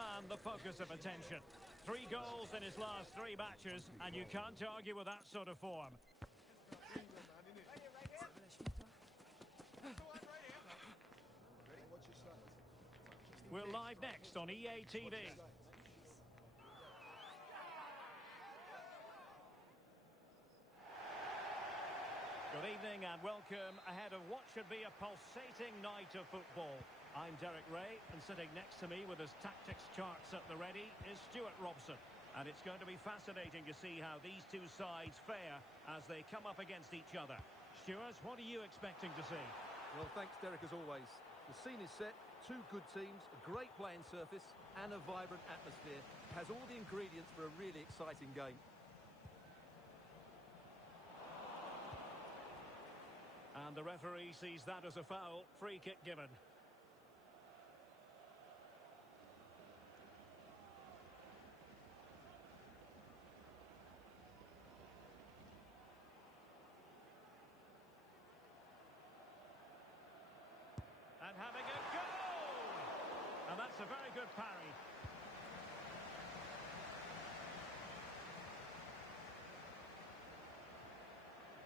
man the focus of attention. 3 goals in his last 3 matches, and you can't argue with that sort of form. We're live next on EA TV. Good evening and welcome ahead of what should be a pulsating night of football. I'm Derek Ray, and sitting next to me with his tactics charts at the ready is Stuart Robson. And it's going to be fascinating to see how these two sides fare as they come up against each other. Stuart, what are you expecting to see? Well, thanks, Derek, as always. The scene is set, 2 good teams, a great playing surface and a vibrant atmosphere. It has all the ingredients for a really exciting game. And the referee sees that as a foul. Free kick given. And having a goal! And that's a very good parry.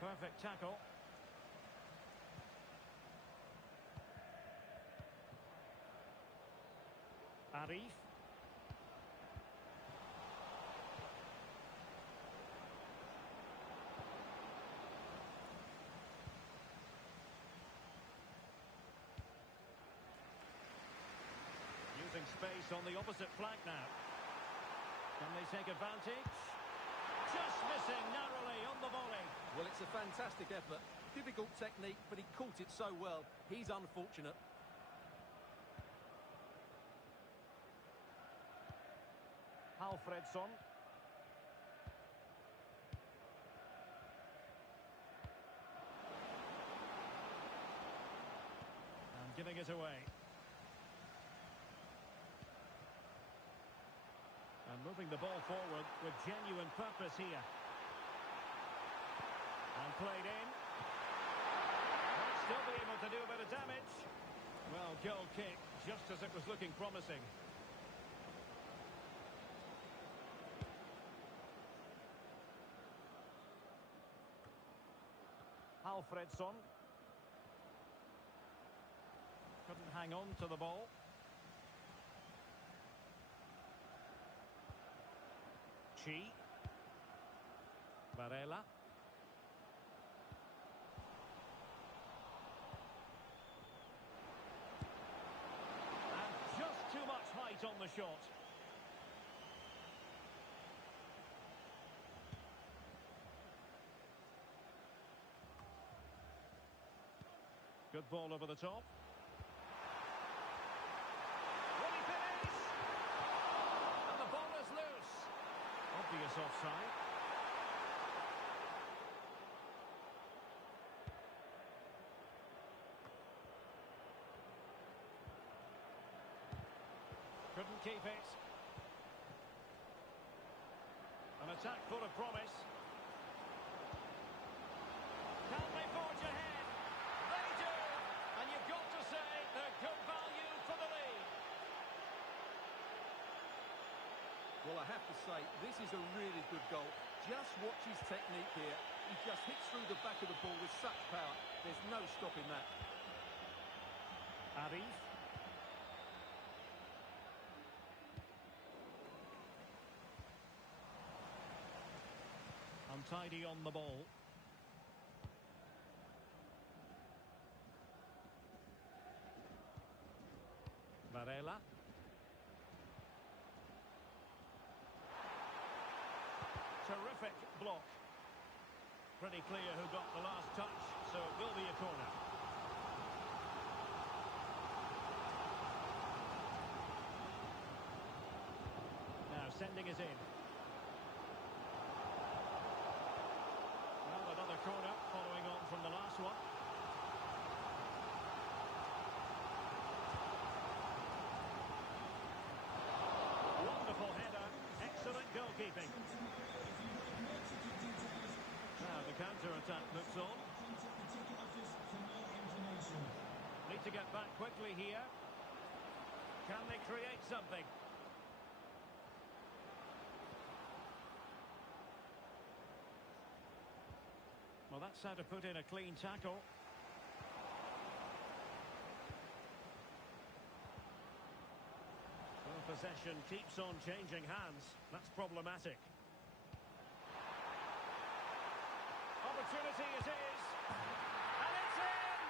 Perfect tackle. Arif. Using space on the opposite flank now. Can they take advantage? Just missing narrowly on the volley. Well, it's a fantastic effort. Difficult technique, but he caught it so well. He's unfortunate. Alfredson. And giving it away. And moving the ball forward with genuine purpose here. And played in. Might still be able to do a bit of damage. Well, goal kick, just as it was looking promising. Alfredson. Couldn't hang on to the ball. Chi. Varela. And just too much height on the shot. Good ball over the top. Will he finish? And the ball is loose. Obvious offside. Couldn't keep it. An attack full of promise. Can they forge ahead? And you've got to say they're good value for the lead. Well, I have to say, this is a really good goal. Just watch his technique here. He just hits through the back of the ball with such power. There's no stopping that. Arif. Untidy on the ball. Varela. Terrific block. Pretty clear who got the last touch, so it will be a corner. Now sending it in. Well, another corner following on from the last one. Excellent goalkeeping. Now the counter-attack looks on. Need to get back quickly here. Can they create something? that's how to put in a clean tackle. Well, possession keeps on changing hands. That's problematic. Opportunity it is. And it's in!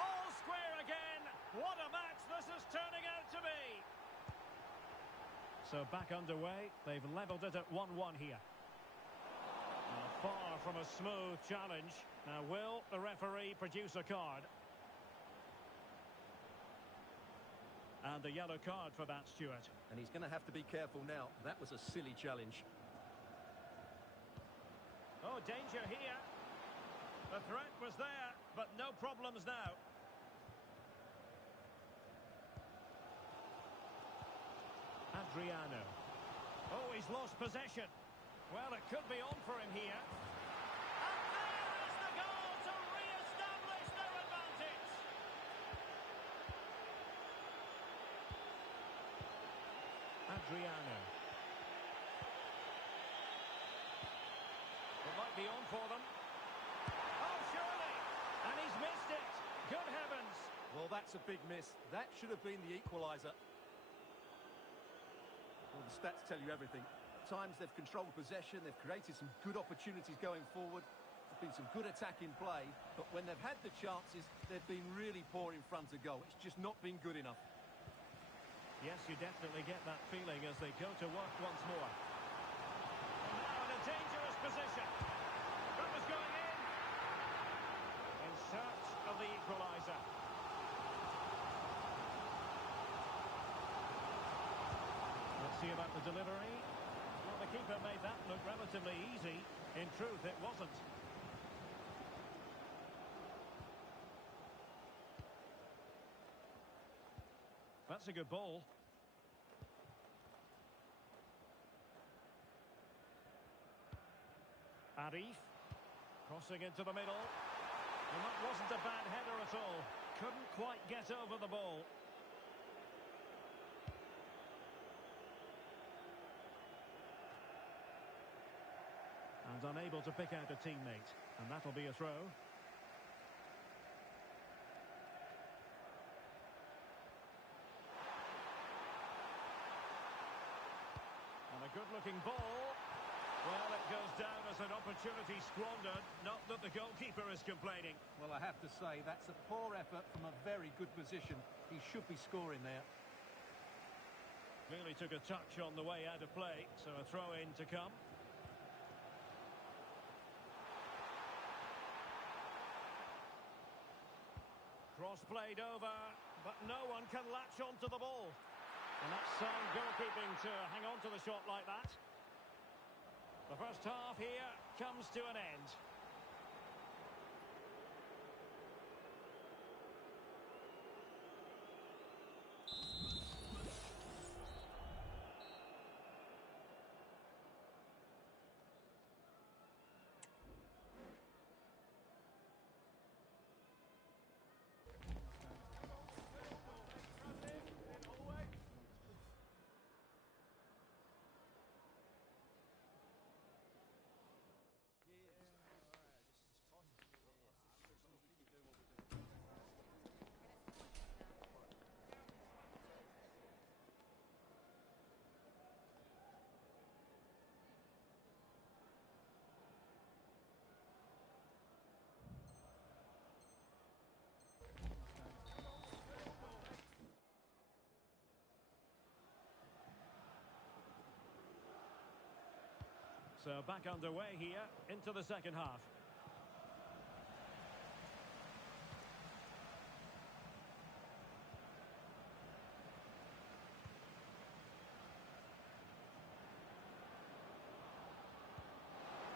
All square again. What a match this is turning out to be. So back underway. They've levelled it at 1-1 here. Far from a smooth challenge. Now, will the referee produce a card? And the yellow card for that, Stuart. And he's going to have to be careful now. That was a silly challenge. Oh, danger here. The threat was there, but no problems now. Adriano. Oh, he's lost possession. Well, it could be on for him here. And there is the goal to re-establish their advantage. Adriano. It might be on for them. Oh, surely. And he's missed it. Good heavens. Well, that's a big miss. That should have been the equaliser. Well, the stats tell you everything. At times they've controlled possession, they've created some good opportunities going forward. There's been some good attacking play, but when they've had the chances, they've been really poor in front of goal. It's just not been good enough. Yes, you definitely get that feeling as they go to work once more. And now in a dangerous position. That was going in search of the equaliser. Let's see about the delivery. Well, the keeper made that look relatively easy. In truth, it wasn't. That's a good ball. Arif. Crossing into the middle. And that wasn't a bad header at all. Couldn't quite get over the ball. And unable to pick out a teammate. And that'll be a throw. And a good-looking ball. Well, it goes down as an opportunity squandered. Not that the goalkeeper is complaining. Well, I have to say, that's a poor effort from a very good position. He should be scoring there. Clearly took a touch on the way out of play. So a throw-in to come. Cross played over, but no one can latch onto the ball. And that's sound goalkeeping to hang on to the shot like that. The first half here comes to an end. So back underway here into the second half.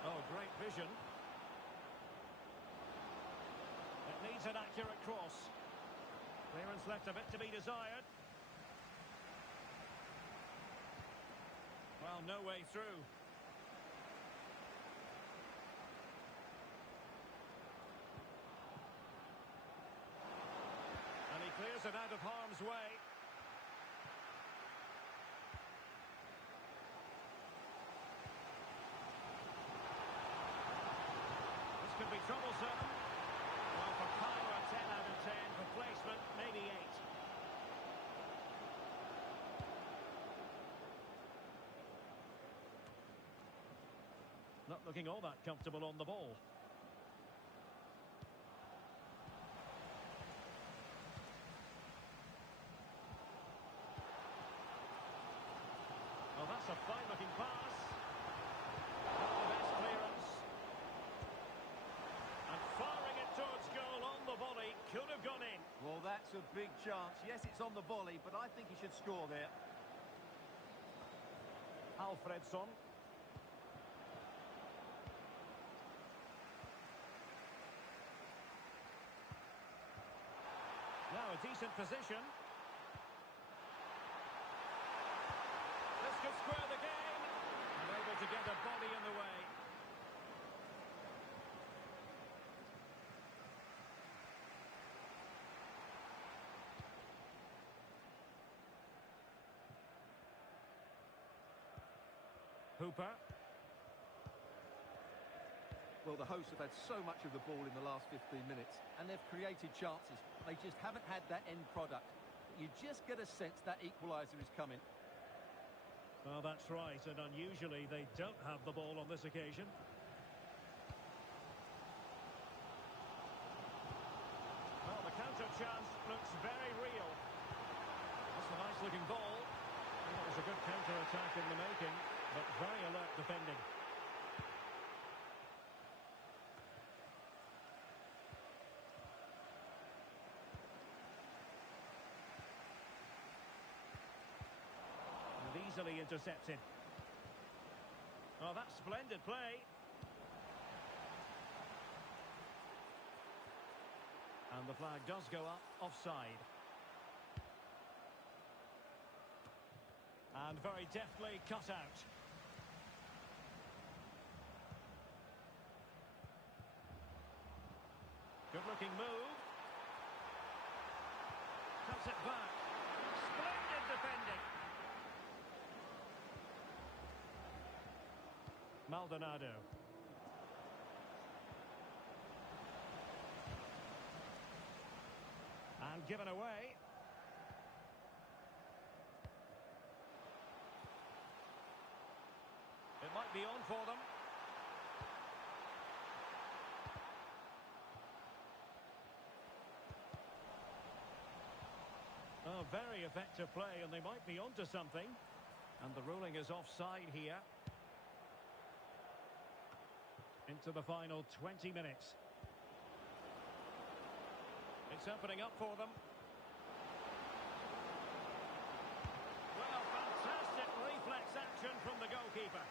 Oh, great vision. It needs an accurate cross. Clearance left a bit to be desired. Well, no way through. Clears it out of harm's way. This could be troublesome. Not looking all that comfortable on the ball. Oh, that's a fine-looking pass. Not the best clearance. And firing it towards goal on the volley. Could have gone in. Well, that's a big chance. Yes, it's on the volley, but I think he should score there. Alfredson. Now a decent position. This could square the game. Unable to get a body in the way. Hooper. Well, the hosts have had so much of the ball in the last 15 minutes, and they've created chances. They just haven't had that end product. But you just get a sense that equaliser is coming. Well, that's right, and unusually they don't have the ball on this occasion. Well, the counter chance looks very real. That's a nice-looking ball. And it was a good counter-attack in the making, but very alert defending. Easily intercepted. Oh, that's splendid play. And the flag does go up, offside. And very deftly cut out. Good-looking move. Cuts it back. Splendid defending. Maldonado. And given away. It might be on for them. Oh, very effective play, and they might be onto something. And the ruling is offside here. Into the final 20 minutes. It's opening up for them. Well, fantastic reflex action from the goalkeeper.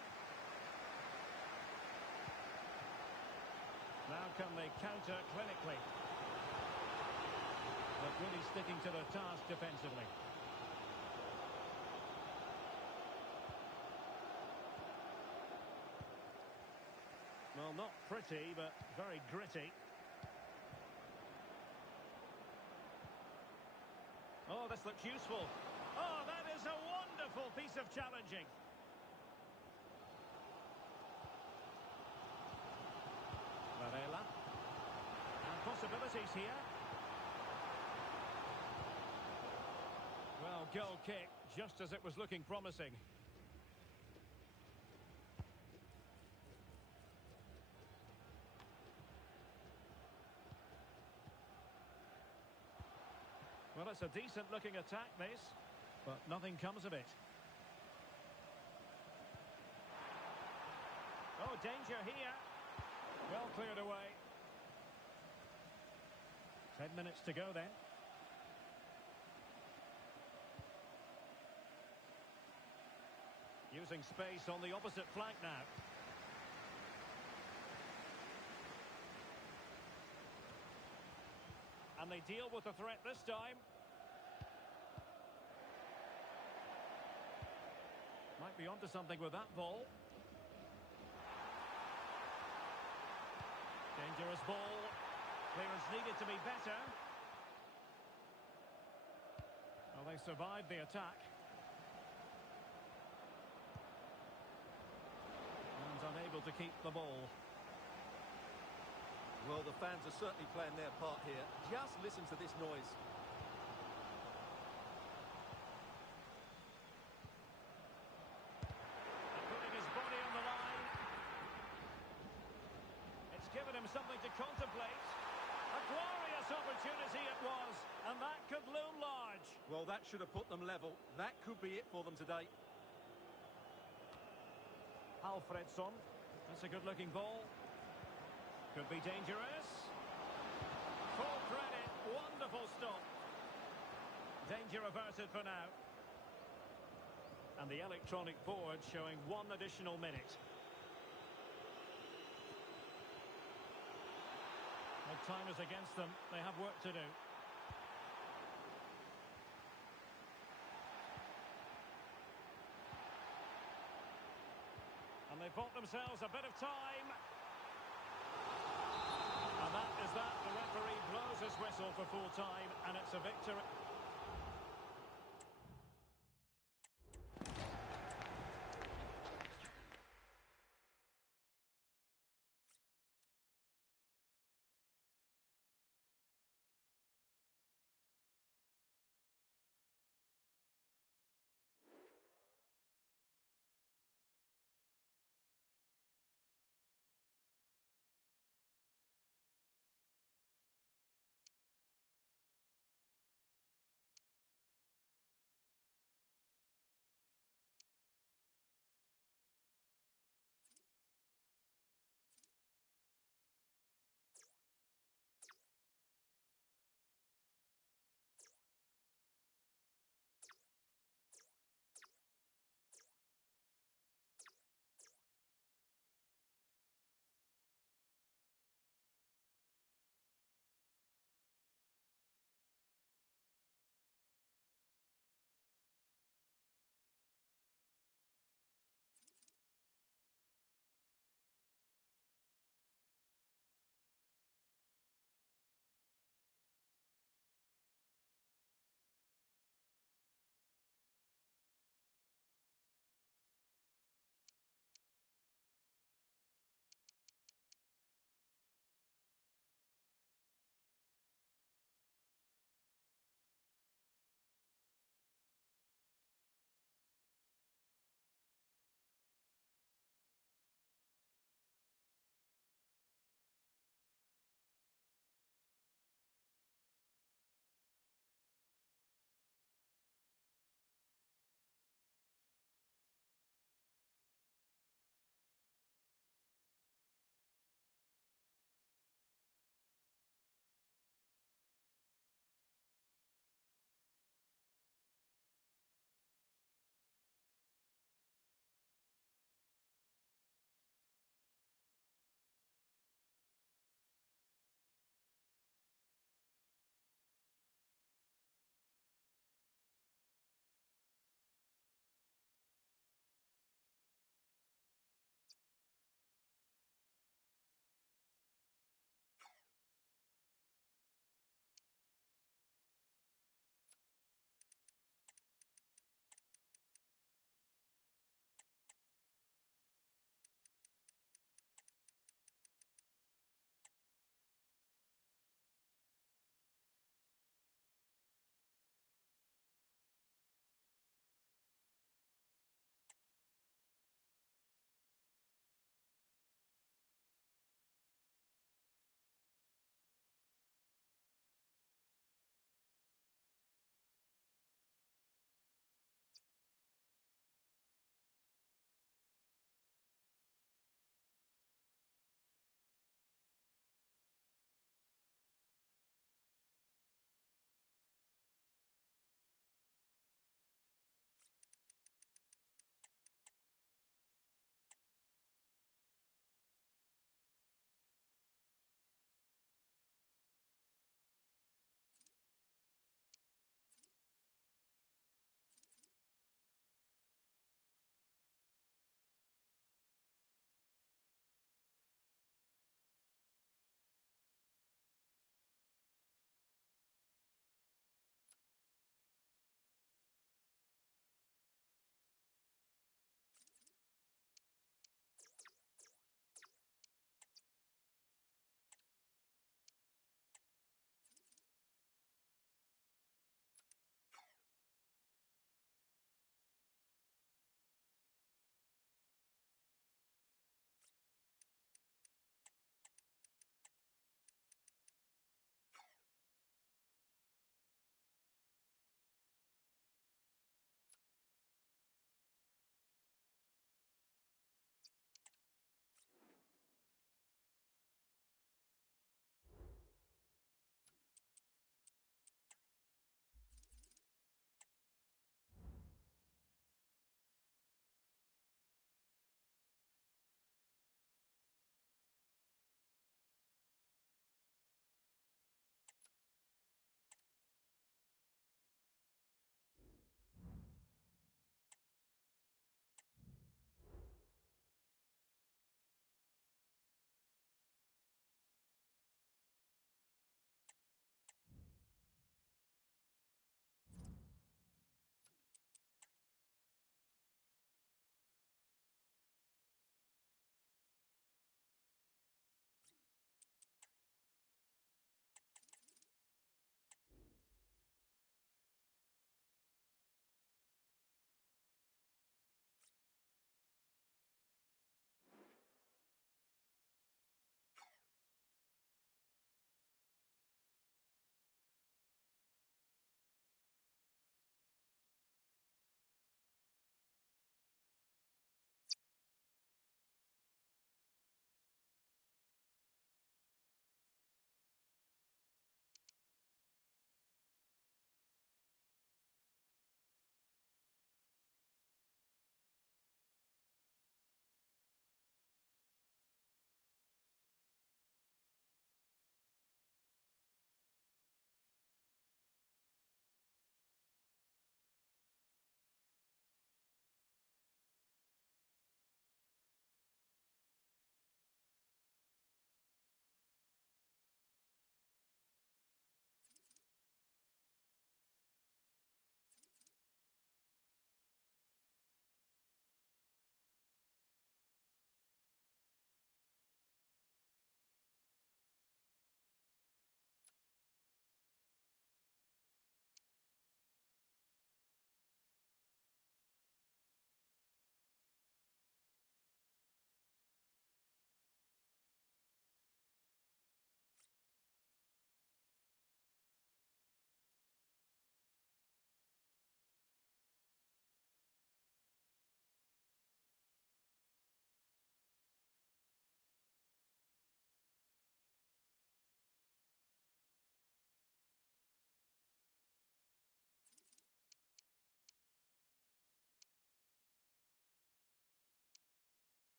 Now can they counter clinically? But really sticking to their task defensively. Well, not pretty, but very gritty. Oh, this looks useful. Oh, that is a wonderful piece of challenging. Varela. And possibilities here. Well, goal kick, just as it was looking promising. Well, it's a decent-looking attack, this, but nothing comes of it. Oh, danger here. Well cleared away. 10 minutes to go then. Using space on the opposite flank now. And they deal with the threat this time. Might be onto something with that ball. Dangerous ball. Clearance needed to be better. Well, they survived the attack. And unable to keep the ball. Well, the fans are certainly playing their part here. Just listen to this noise. And putting his body on the line. something to contemplate. A glorious opportunity it was, and that could loom large. Well, that should have put them level. That could be it for them today. Alfredson. That's a good-looking ball. Could be dangerous. Full credit. Wonderful stop. Danger averted for now. And the electronic board showing 1 additional minute. Well, time is against them. They have work to do. And they've bought themselves a bit of time. And that is that. The referee blows his whistle for full time, and it's a victory.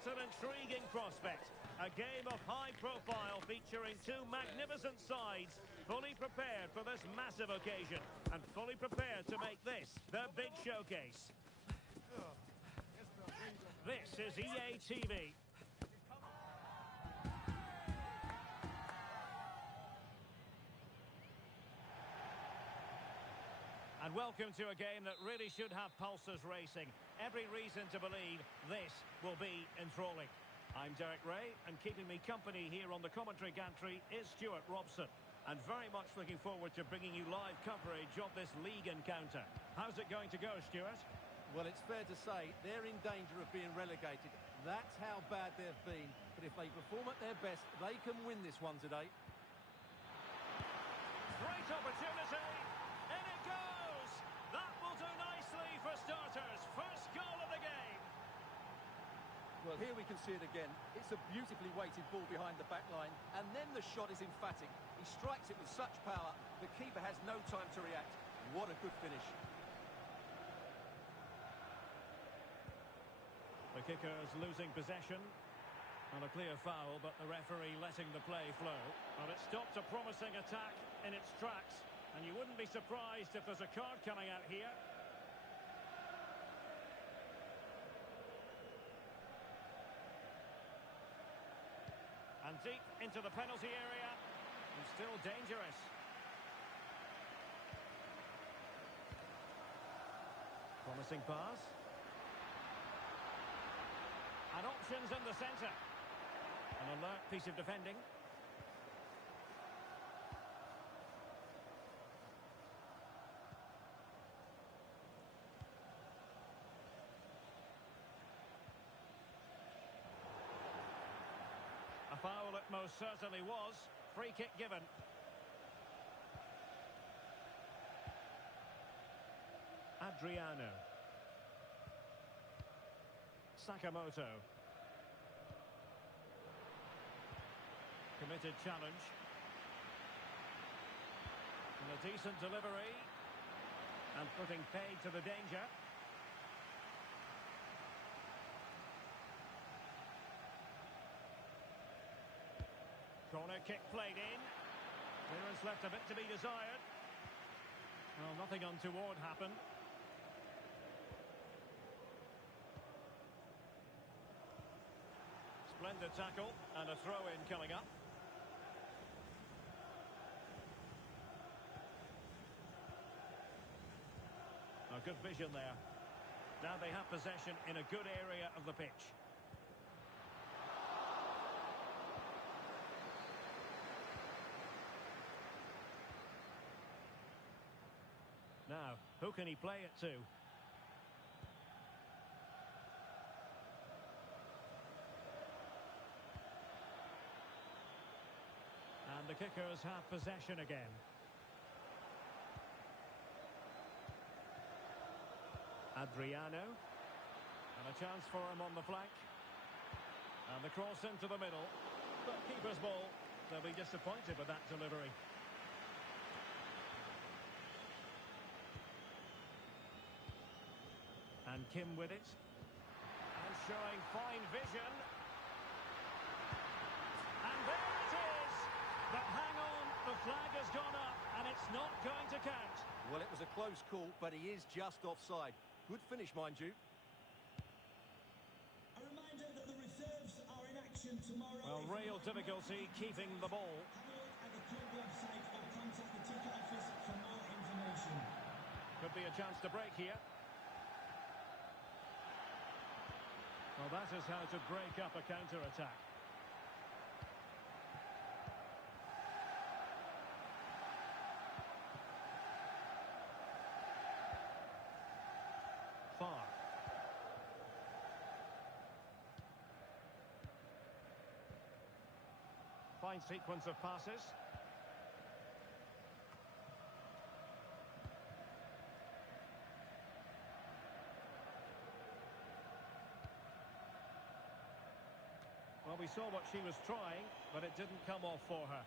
What an intriguing prospect. A game of high profile featuring two magnificent sides, fully prepared for this massive occasion and fully prepared to make this their big showcase. This is EA TV. And welcome to a game that really should have pulses racing. Every reason to believe this will be enthralling. I'm Derek Ray, and keeping me company here on the commentary gantry is Stuart Robson. And very much looking forward to bringing you live coverage of this league encounter. How's it going to go, Stuart? Well, it's fair to say they're in danger of being relegated. That's how bad they've been. But if they perform at their best, they can win this one today. Great opportunity. In it goes. That will do nicely for starters. First goal of the game. Well, here we can see it again. It's a beautifully weighted ball behind the back line, and then the shot is emphatic. He strikes it with such power, the keeper has no time to react. What a good finish. The kicker's losing possession. And a clear foul, but the referee letting the play flow. Well, it stopped a promising attack in its tracks. And you wouldn't be surprised if there's a card coming out here. And deep into the penalty area. And still dangerous. Promising pass. And options in the centre. An alert piece of defending. A foul it most certainly was. Free kick given. Adriano. Sakamoto. Committed challenge. And a decent delivery. And putting paid to the danger. Corner kick played in. Clearance left a bit to be desired. Well, nothing untoward happened. Splendid tackle and a throw-in coming up. A good vision there. Now they have possession in a good area of the pitch. Now, who can he play it to? And the kickers have possession again. Adriano. And a chance for him on the flank. And the cross into the middle. But keeper's ball. They'll be disappointed with that delivery. And Kim with it. And showing fine vision. And there it is! But hang on, the flag has gone up, and it's not going to count. Well, it was a close call, but he is just offside. Good finish, mind you. A reminder that the reserves are in action tomorrow. Well, real difficulty keeping the ball. Have a look at the club website or contact the ticket office for more information. Could be a chance to break here. Well, that is how to break up a counter-attack. Far. Fine sequence of passes. Well, we saw what she was trying, but it didn't come off for her.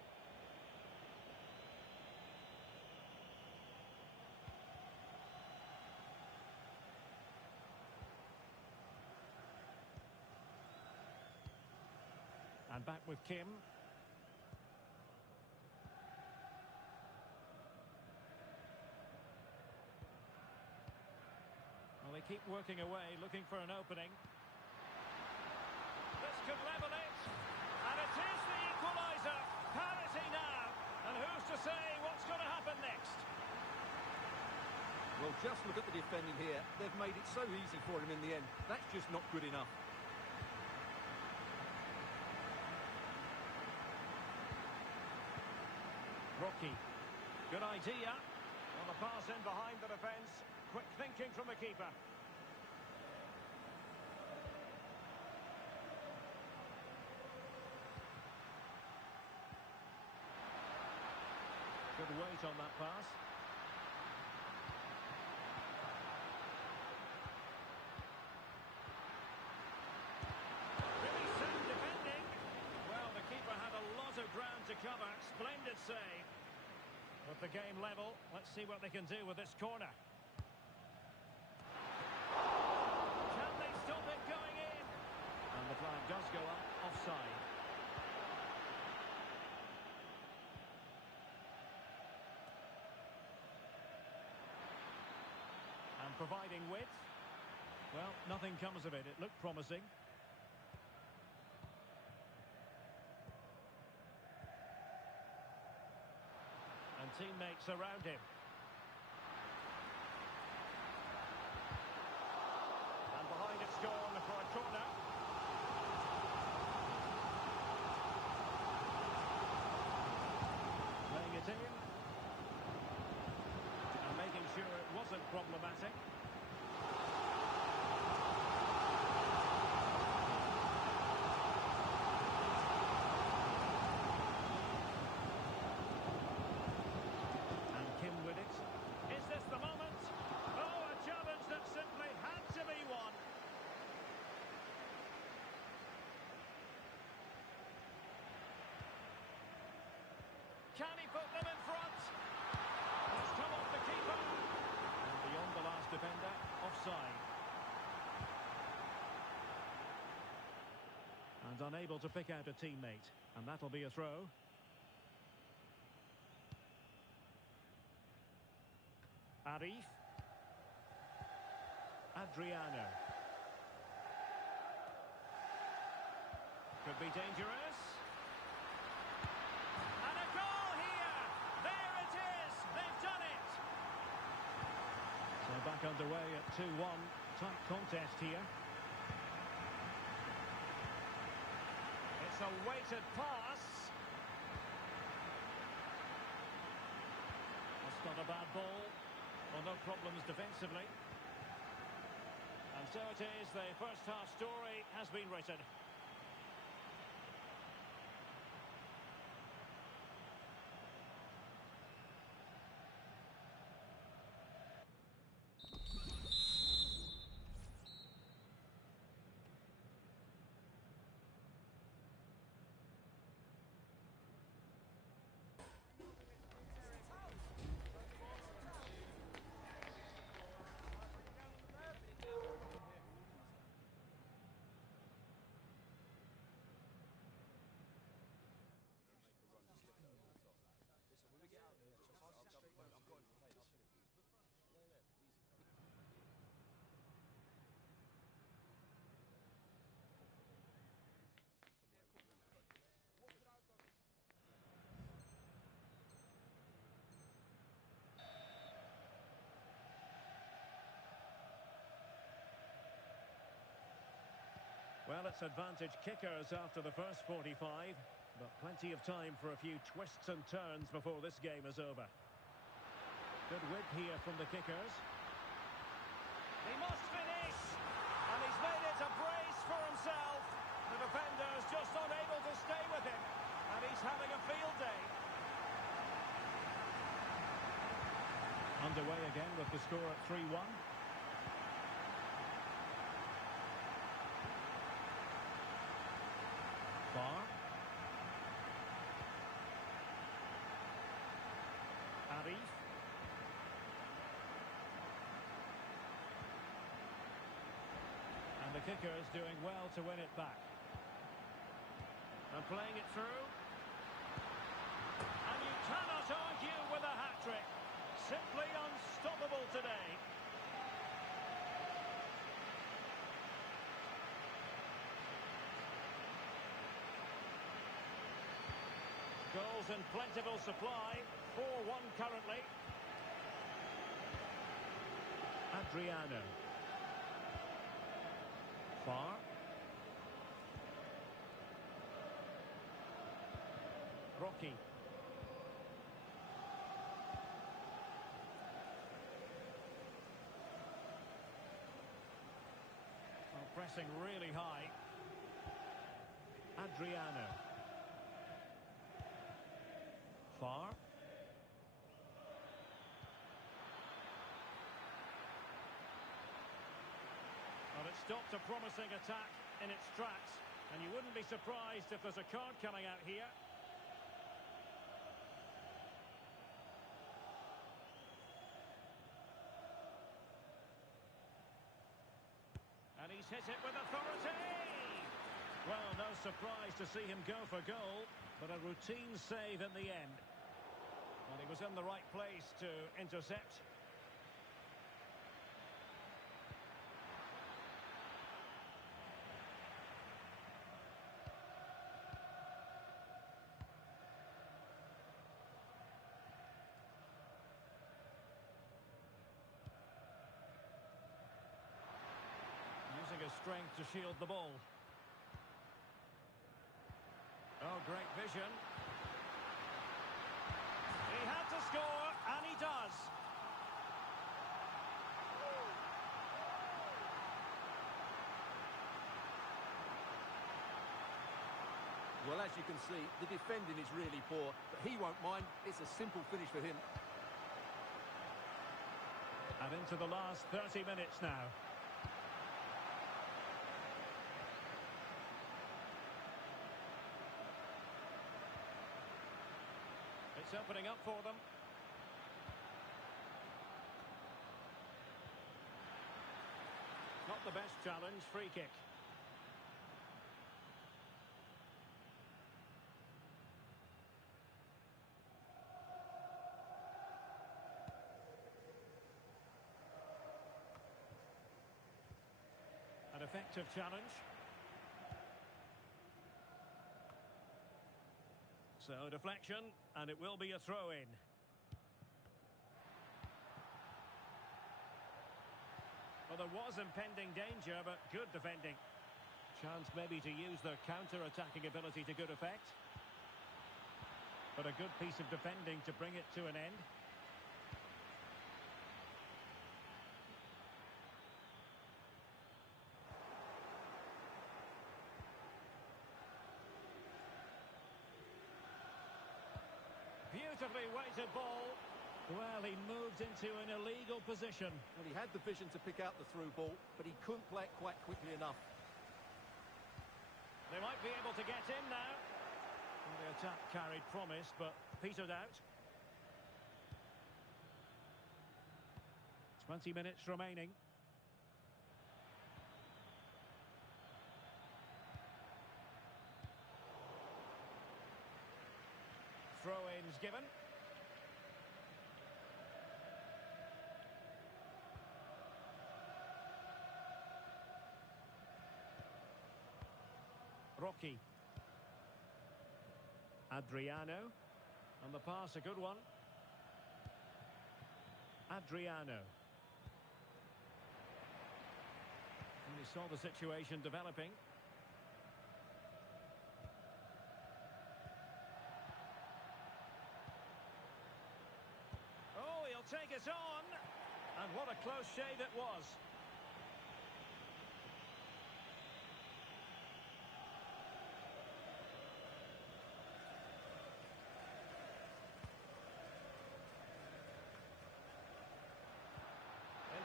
And back with Kim. Well, they keep working away, looking for an opening. This could level it. And it is the equaliser. Parity now. And who's to say what's going to happen next? Well, just look at the defending here. They've made it so easy for him in the end. That's just not good enough. Rocky. Good idea. Well, the pass in behind the defence. Quick thinking from the keeper. Good weight on that pass. Really sound defending. Well, the keeper had a lot of ground to cover. Splendid save. With the game level, let's see what they can do with this corner. Can they stop it going in? And the flag does go up, offside. And providing width. Well, nothing comes of it. It looked promising. And teammates around him. And behind it's gone for a corner. Playing it in. And making sure it wasn't problematic. With it. Is this the moment? Oh, a challenge that simply had to be won. Can he put them in front? It's come off the keeper. And beyond the last defender, offside. And unable to pick out a teammate. And that'll be a throw. Arif. Adriano. Could be dangerous. And a goal here! There it is! They've done it! So back underway at 2-1. Tight contest here. It's a weighted pass. That's not a bad ball. Well, no problems defensively. And so it is, the first half story has been written. Well, it's advantage kickers after the first 45, but plenty of time for a few twists and turns before this game is over. Good width here from the kickers. He must finish! And he's made it a brace for himself. The defender's just unable to stay with him, and he's having a field day. Underway again with the score at 3-1. Barr. Arif. And the kicker is doing well to win it back. And And playing it through. And you cannot argue with a hat-trick. Simply unstoppable today. Goals in plentiful supply. 4-1 currently. Adriano. Far. Rocky. Well, pressing really high. Adriano. Far. Well, it stopped a promising attack in its tracks, and you wouldn't be surprised if there's a card coming out here. And he's hit it with authority! Well, no surprise to see him go for goal, but a routine save in the end. And he was in the right place to intercept. Using his strength to shield the ball. Oh, great vision. He had to score, and he does. Well, as you can see, the defending is really poor, but he won't mind. It's a simple finish for him. And into the last 30 minutes now. It's opening up for them. Not the best challenge, free kick. An effective challenge. So, deflection, and it will be a throw-in. Well, there was impending danger, but good defending. Chance maybe to use their counter-attacking ability to good effect. But a good piece of defending to bring it to an end. Beautifully weighted ball. Well, he moved into an illegal position. Well, he had the vision to pick out the through ball, but he couldn't play it quite quickly enough. They might be able to get in now. Well, the attack carried promise, but petered out. 20 minutes remaining. Throw-ins given. Rocky. Adriano. And the pass, a good one. Adriano. And he saw the situation developing. Oh, he'll take it on. And what a close shave it was.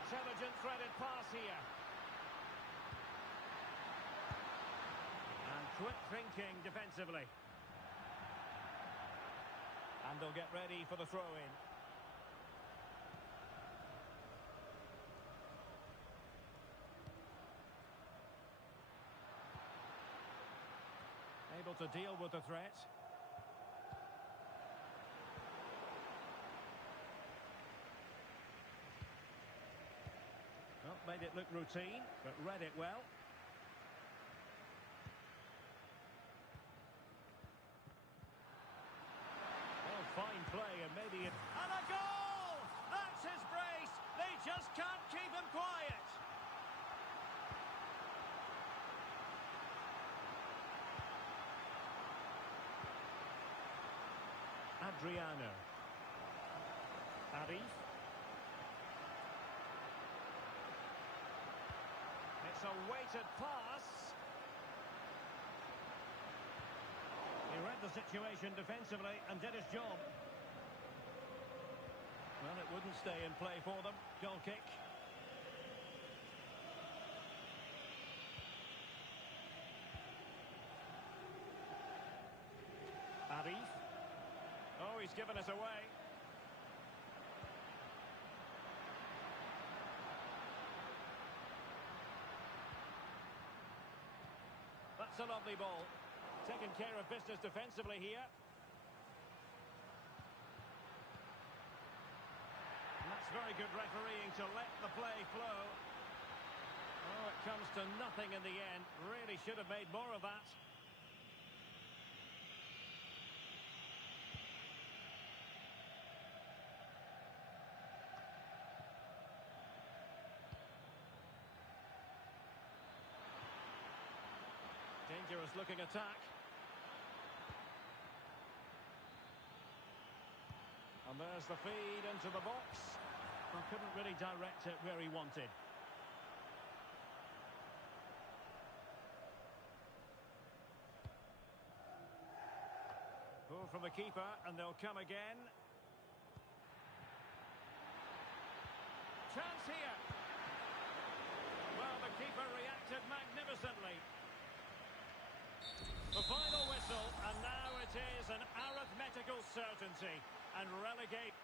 Intelligent threaded pass here. And quick thinking defensively. And they'll get ready for the throw-in. able to deal with the threat. Well, made it look routine, but read it well. Oh, fine play, and maybe it... And a goal! That's his brace! They just can't keep him quiet! Adriano. Arif. It's a weighted pass. He read the situation defensively and did his job. Well, it wouldn't stay in play for them. Goal kick. Arif. Oh, he's given us away. That's a lovely ball. Taking care of business defensively here. And that's very good refereeing to let the play flow. Oh, it comes to nothing in the end. Really should have made more of that. Dangerous looking attack. And there's the feed into the box. Well, couldn't really direct it where he wanted. Ball from the keeper, and they'll come again. Chance here. Well, the keeper reacted magnificently. The final whistle, and now it is an arithmetical certainty and relegate.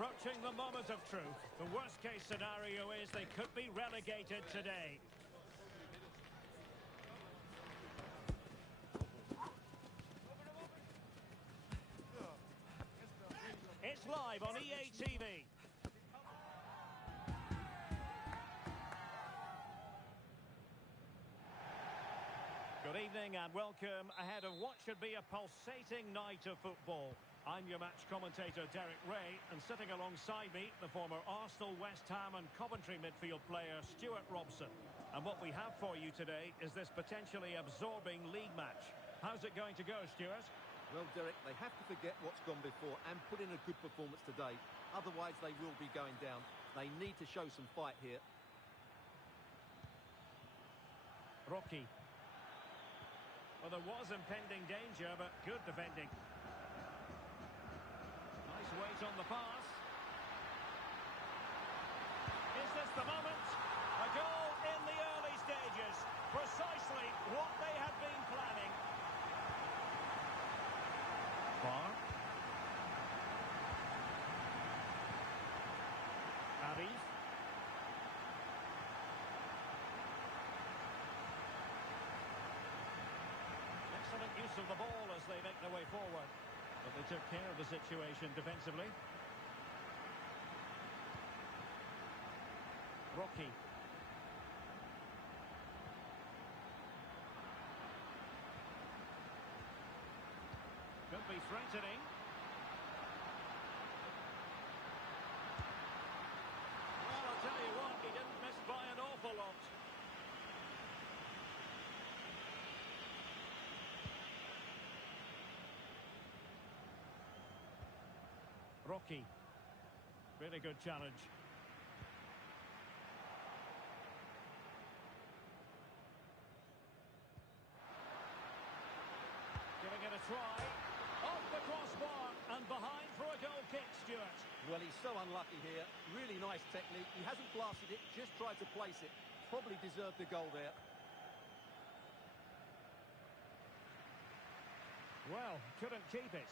Approaching the moment of truth. The worst case scenario is they could be relegated today. It's live on EATV. Good evening and welcome ahead of what should be a pulsating night of football. I'm your match commentator Derek Ray, and sitting alongside me, the former Arsenal, West Ham and Coventry midfield player Stuart Robson. And what we have for you today is this potentially absorbing league match. How's it going to go, Stuart? Well, Derek, they have to forget what's gone before and put in a good performance today. Otherwise, they will be going down. They need to show some fight here. Rocky. Well, there was impending danger, but good defending. Nice weight on the pass. Is this the moment? A goal in the early stages. Precisely what they had been planning. Bar. Arif. Excellent use of the ball as they make their way forward. But they took care of the situation defensively. Rocky. Could be threatening. Well, I'll tell you what, he didn't miss by an awful lot. Rocky. Really good challenge. Giving it a try. Off the crossbar and behind for a goal kick, Stuart. Well, he's so unlucky here. Really nice technique. He hasn't blasted it, just tried to place it. Probably deserved the goal there. Well, couldn't keep it.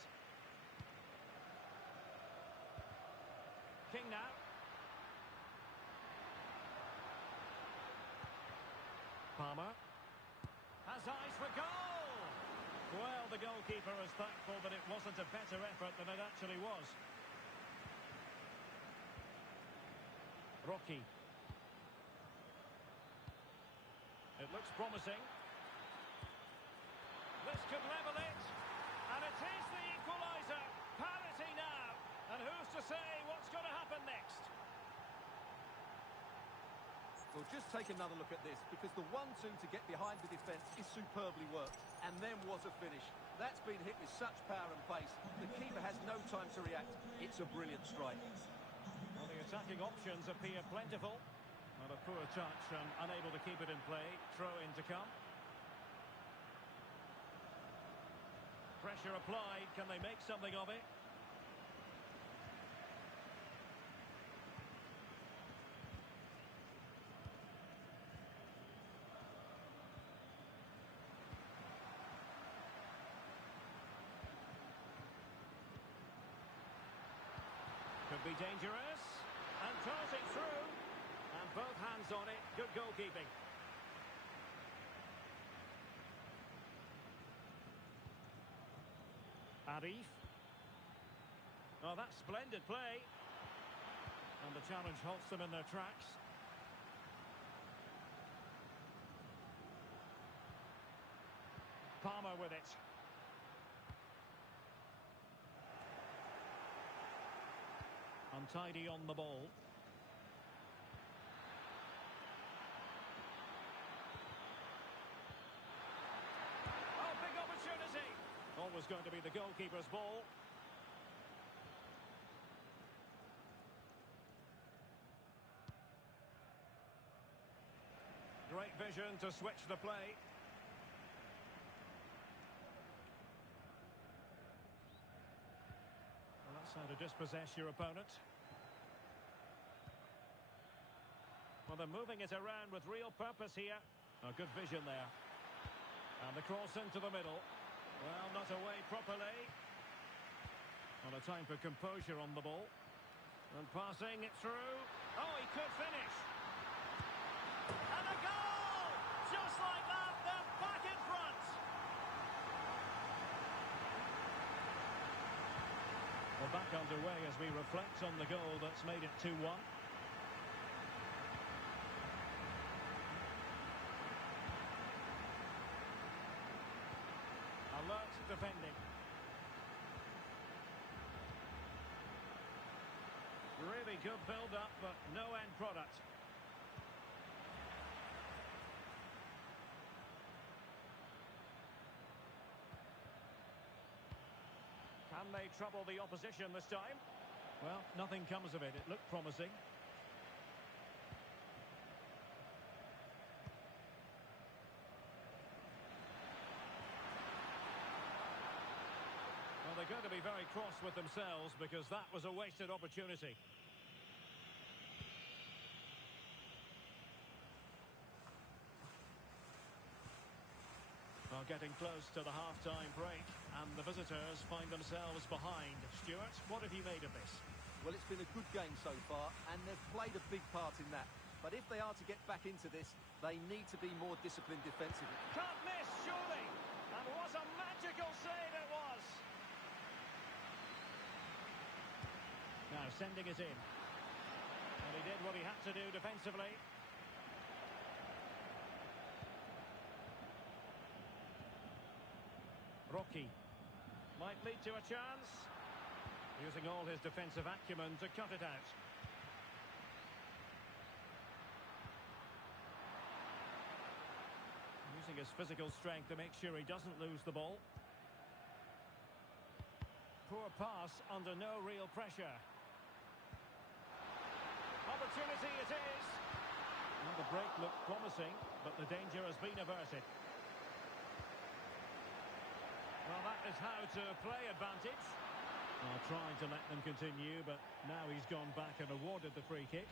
King now. Palmer. Has eyes for goal! Well, the goalkeeper is thankful that it wasn't a better effort than it actually was. Rocky. It looks promising. This could level it. And it is the equaliser. Parity now. And who's to say what's going to happen next? Well, just take another look at this, because the 1-2 to get behind the defence is superbly worked. And then was a finish. That's been hit with such power and pace. The keeper has no time to react. It's a brilliant strike. Well, the attacking options appear plentiful. Not a poor touch and unable to keep it in play. Throw in to come. Pressure applied. Can they make something of it? Could be dangerous. And throws it through. And both hands on it. Good goalkeeping. Arif. Oh, that's splendid play. And the challenge halts them in their tracks. Palmer with it. Untidy on the ball. Oh, big opportunity. Always going to be the goalkeeper's ball. Great vision to switch the play. Well, that's how to dispossess your opponent. Well, they're moving it around with real purpose here. Oh, good vision there. And the cross into the middle. Well, not away properly. Well, a time for composure on the ball. And passing it through. Oh, he could finish. And a goal! Just like that, they're back in front. We're back underway as we reflect on the goal that's made it 2-1. Alert defending. Really good build-up, but no end product. Can they trouble the opposition this time? Well, nothing comes of it. It looked promising. Well, they're going to be very cross with themselves because that was a wasted opportunity. Well, getting close to the half-time break, and the visitors find themselves behind. Stuart, what have you made of this? Well, it's been a good game so far, and they've played a big part in that. But if they are to get back into this, they need to be more disciplined defensively. Can't miss, surely! And what a magical save it was! Now sending it in. And he did what he had to do defensively. Rocky might lead to a chance. Using all his defensive acumen to cut it out. Using his physical strength to make sure he doesn't lose the ball. Poor pass under no real pressure. Opportunity it is. Well, the break looked promising, but the danger has been averted. Well, that is how to play advantage. Well, trying to let them continue, but now he's gone back and awarded the free kick.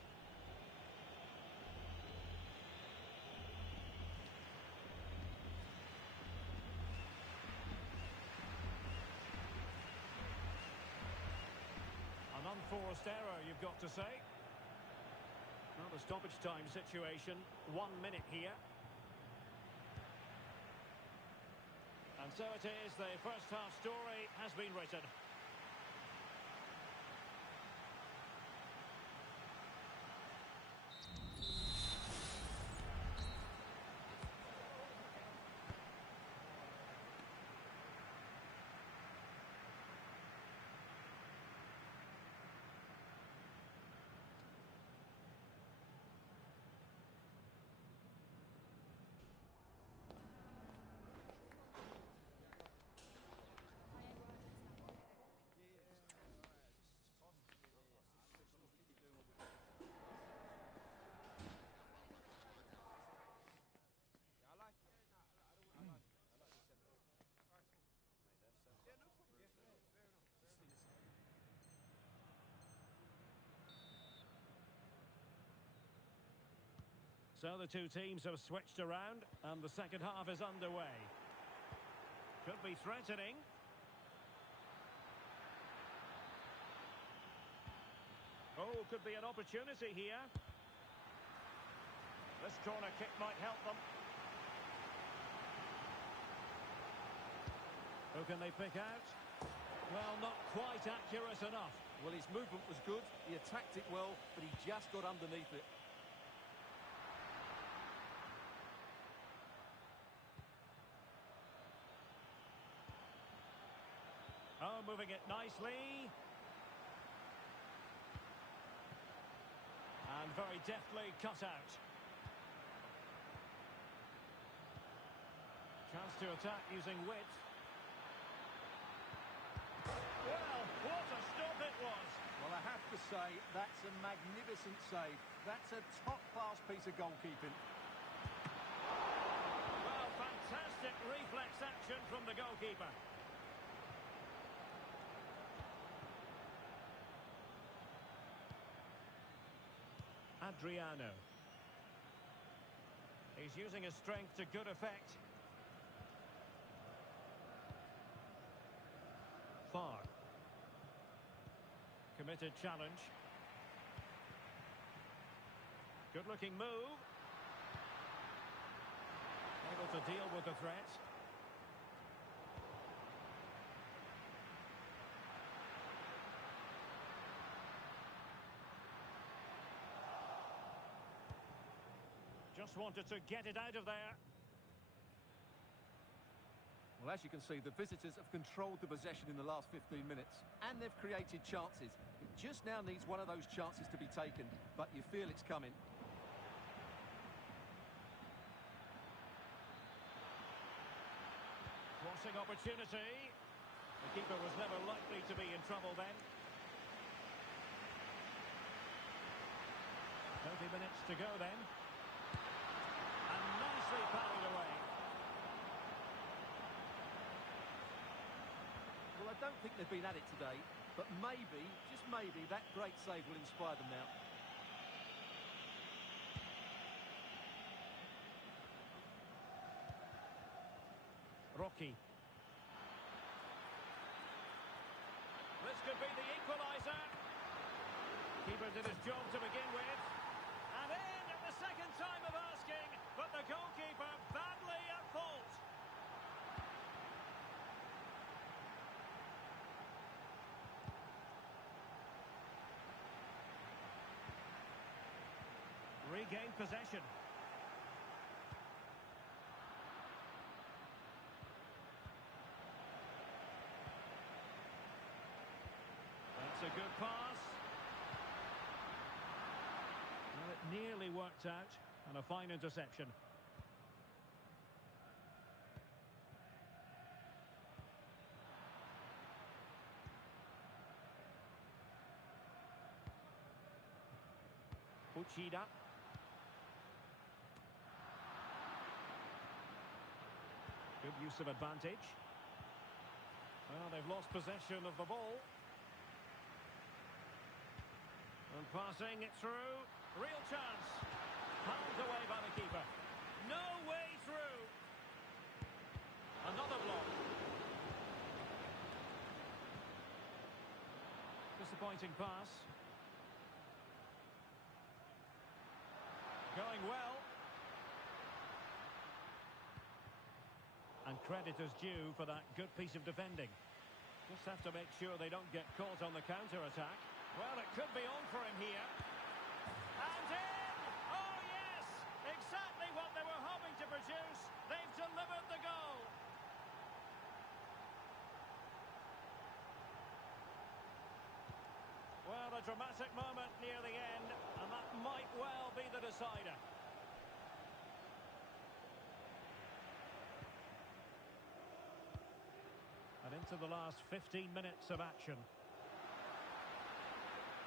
An unforced error, you've got to say. Well, the stoppage time situation, 1 minute here. And so it is, the first half story has been written. So the two teams have switched around and the second half is underway. Could be threatening. Oh, could be an opportunity here. This corner kick might help them. Who can they pick out? Well, not quite accurate enough. Well, his movement was good, he attacked it well, but he just got underneath it. Oh, moving it nicely. And very deftly cut out. Chance to attack using width. Well, what a stop it was. Well, I have to say, that's a magnificent save. That's a top-class piece of goalkeeping. Well, fantastic reflex action from the goalkeeper. Adriano. He's using his strength to good effect. Far. Committed challenge. Good-looking move. Able to deal with the threat. Just wanted to get it out of there. Well, as you can see, the visitors have controlled the possession in the last 15 minutes, and they've created chances. It just now needs one of those chances to be taken, but you feel it's coming. Crossing opportunity. The keeper was never likely to be in trouble then. 30 minutes to go then. And nicely parried away. Well, I don't think they've been at it today, but maybe, just maybe, that great save will inspire them now. Rocky. This could be the equaliser. Keeper did his job to begin with. And in at the second time of asking, but the goalkeeper badly at fault. Regained possession. That's a good pass. Well, it nearly worked out, and a fine interception. Uchida. Good use of advantage. Well, they've lost possession of the ball. And passing it through. Real chance. Palmed away by the keeper. No way through. Another block. Disappointing pass. Going well. And credit is due for that good piece of defending. Just have to make sure they don't get caught on the counter-attack. Well, it could be on for him here. And in! Oh, yes! Exactly what they were hoping to produce. They've delivered the goal. Well, a dramatic moment near the end, and that might well be the decider. And into the last 15 minutes of action.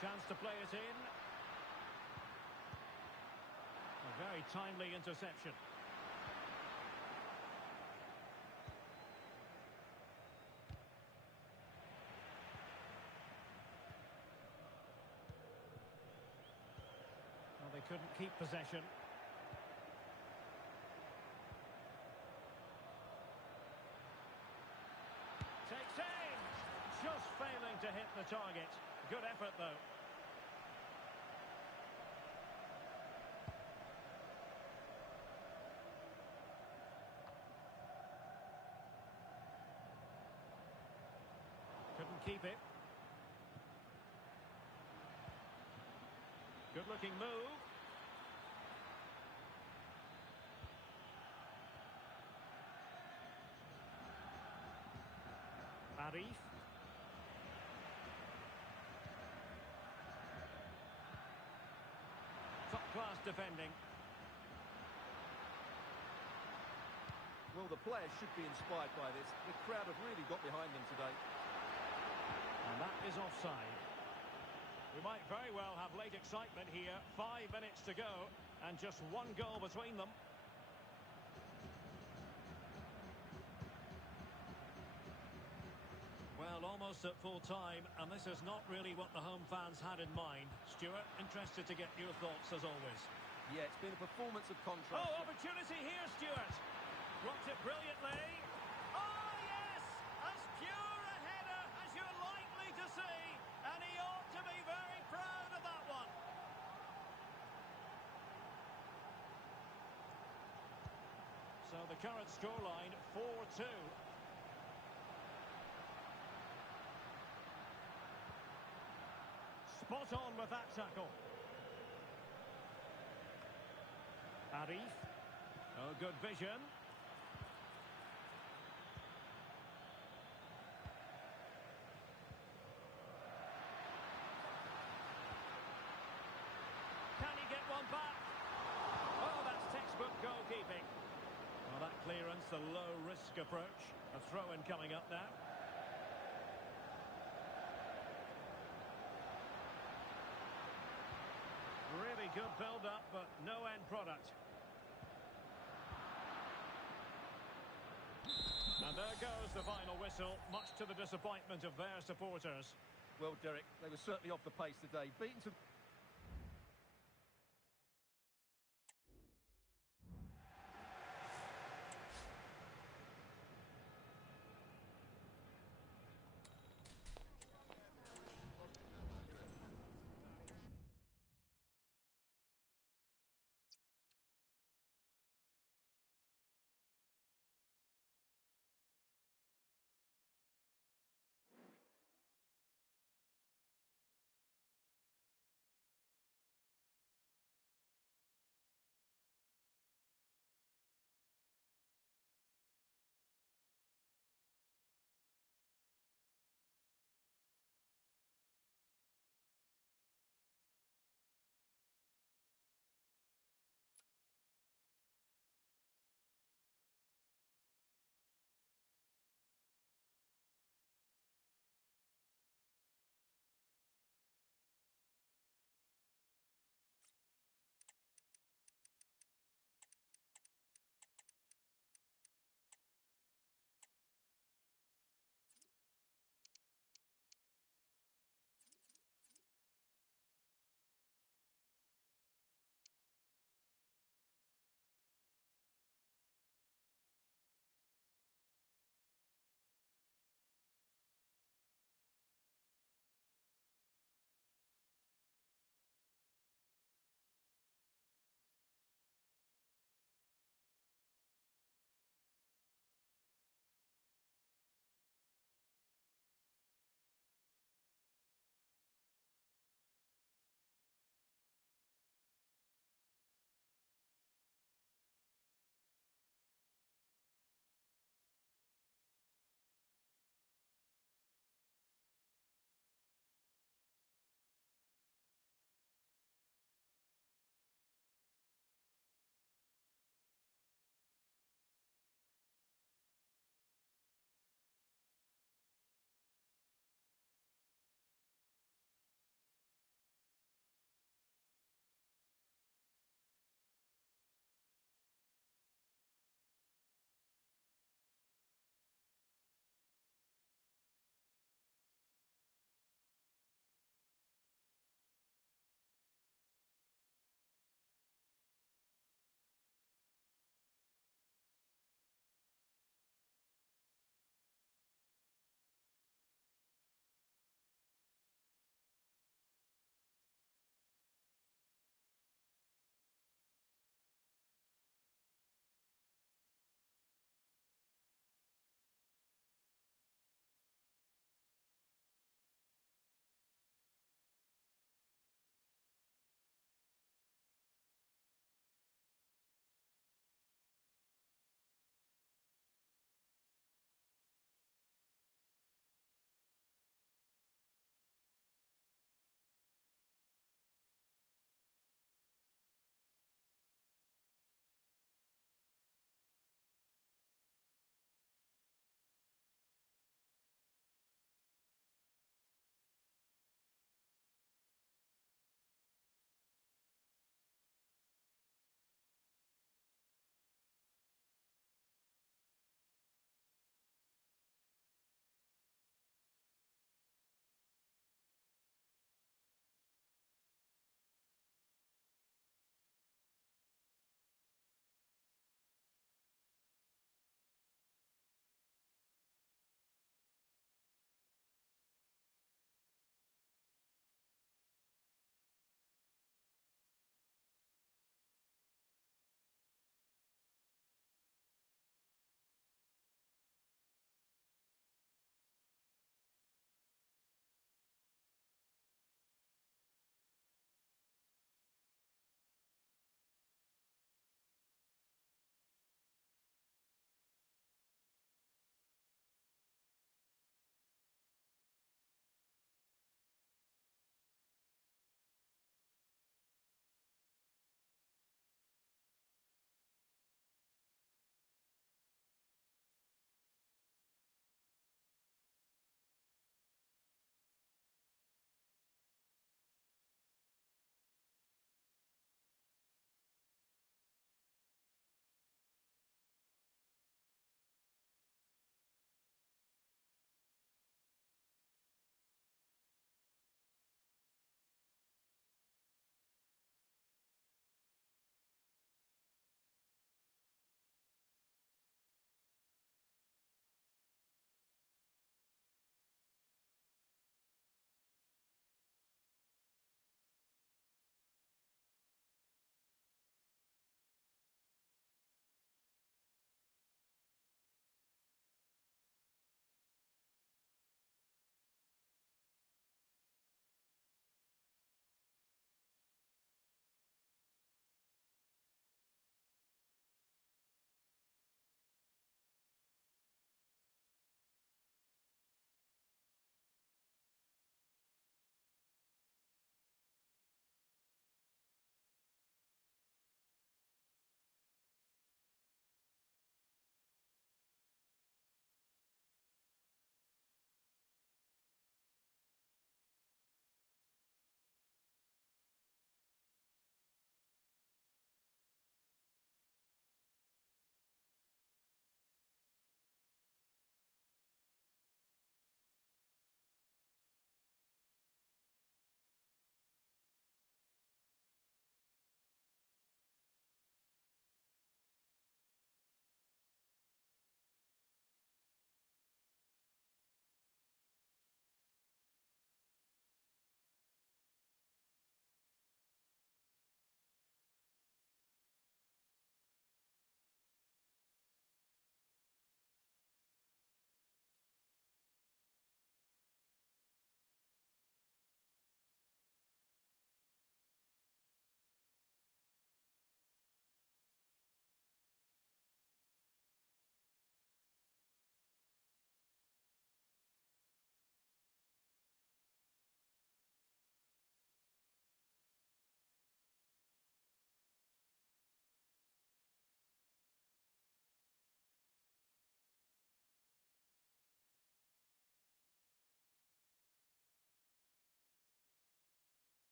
Chance to play it in. A very timely interception. Well, they couldn't keep possession. Takes aim. Just failing to hit the target. Good effort, though. Couldn't keep it. Good-looking move. Arif. Top-class defending. Well, the players should be inspired by this. The crowd have really got behind them today. And that is offside. We might very well have late excitement here. 5 minutes to go, and just one goal between them. Well, almost at full time, and this is not really what the home fans had in mind. Stuart, interested to get your thoughts as always. Yeah, it's been a performance of contrast. Oh, opportunity here, Stuart. Blocked it brilliantly. Oh, yes! As pure a header as you're likely to see. And he ought to be very proud of that one. So the current scoreline 4-2. Spot on with that tackle. Arif. Oh, good vision. Can he get one back? Oh, that's textbook goalkeeping. Well, that clearance, the low-risk approach. A throw-in coming up now. Really good build-up, but no end product. And there goes the final whistle, much to the disappointment of their supporters. Well, Derek, they were certainly off the pace today. Beaten to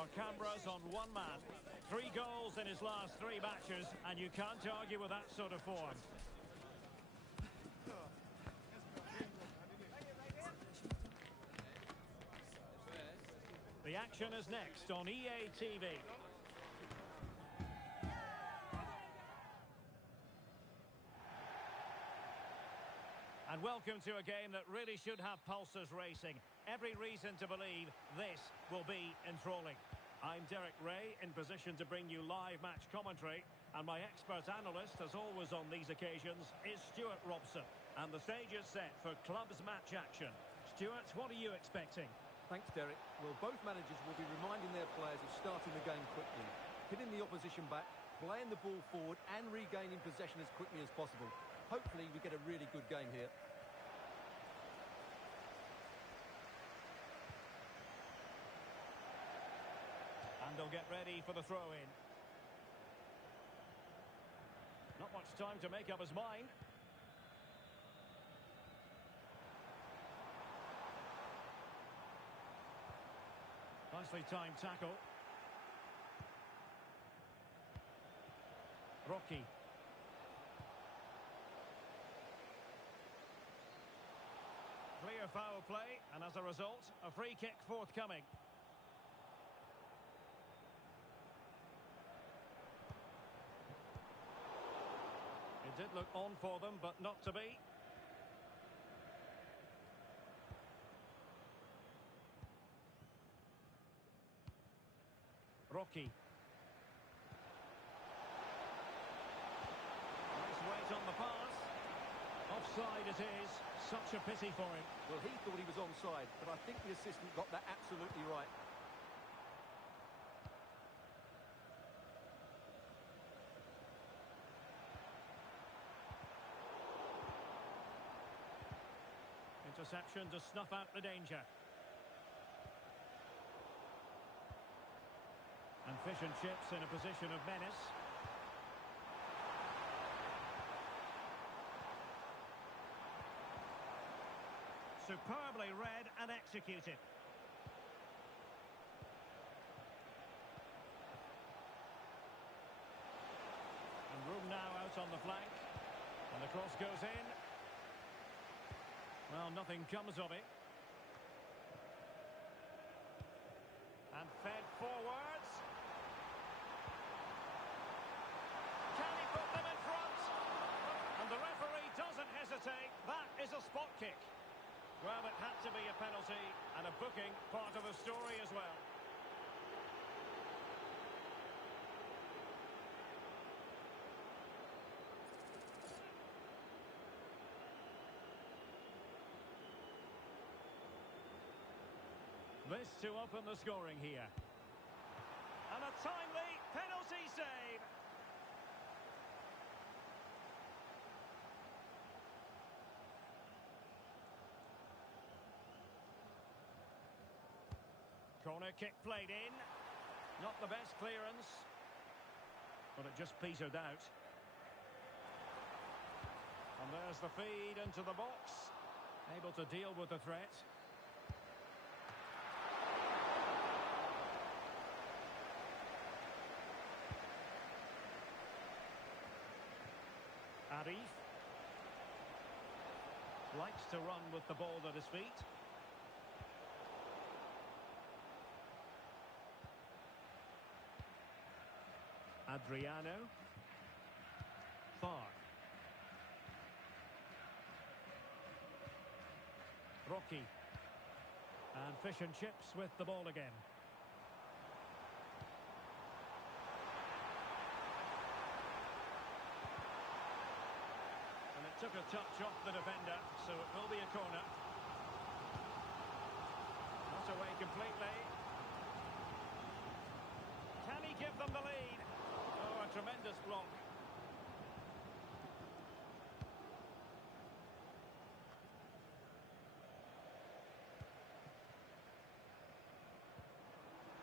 Our cameras on one man. 3 goals in his last 3 matches, and you can't argue with that sort of form. The action is next on EA TV. And welcome to a game that really should have pulses racing. Every reason to believe this will be enthralling. I'm Derek Ray, in position to bring you live match commentary. And my expert analyst, as always on these occasions, is Stuart Robson. And the stage is set for clubs match action. Stuart, what are you expecting? Thanks, Derek. Well, both managers will be reminding their players of starting the game quickly, hitting the opposition back, playing the ball forward and regaining possession as quickly as possible. Hopefully we get a really good game here. And they'll get ready for the throw-in. Not much time to make up his mind. Nicely timed tackle. Rocky. Clear foul play, and as a result, a free kick forthcoming. It did look on for them, but not to be. Rocky. Nice weight on the pass. Offside it is. Such a pity for him. Well, he thought he was onside, but I think the assistant got that absolutely right. Interception to snuff out the danger. And fish and chips in a position of menace. Superbly read and executed. And room now out on the flank. And the cross goes in. Well, nothing comes of it. And fed forwards. Can he put them in front? And the referee doesn't hesitate. That is a spot kick. Well, it had to be a penalty, and a booking part of the story as well. This to open the scoring here. And a timely penalty save. Corner kick played in. Not the best clearance. But it just petered out. And there's the feed into the box. Able to deal with the threat. Arif. Likes to run with the ball at his feet. Adriano. Far. Rocky. And fish and chips with the ball again. And it took a touch off the defender, so it will be a corner. Not away completely. Can he give them the lead? Oh, a tremendous block.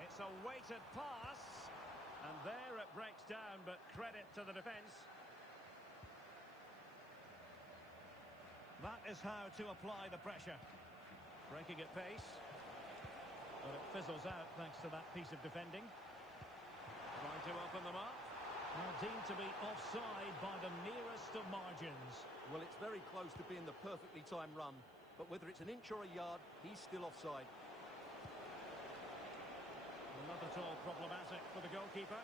It's a weighted pass. And there it breaks down, but credit to the defence. That is how to apply the pressure. Breaking at pace. But it fizzles out thanks to that piece of defending. Trying to open them up. Now deemed to be offside by the nearest of margins. Well, it's very close to being the perfectly timed run, but whether it's an inch or a yard, he's still offside. Not at all problematic for the goalkeeper.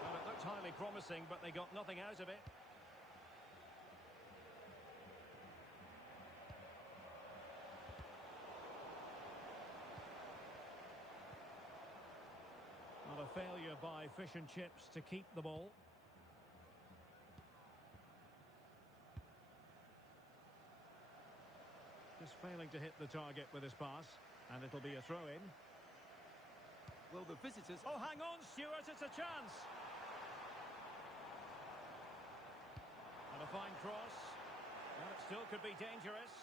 Well, it looked highly promising, but they got nothing out of it. Not a failure by Fish and Chips to keep the ball. Just failing to hit the target with his pass, and it'll be a throw-in. Well, the visitors... Oh, hang on, Stuart, it's a chance! And a fine cross. Well, it still could be dangerous.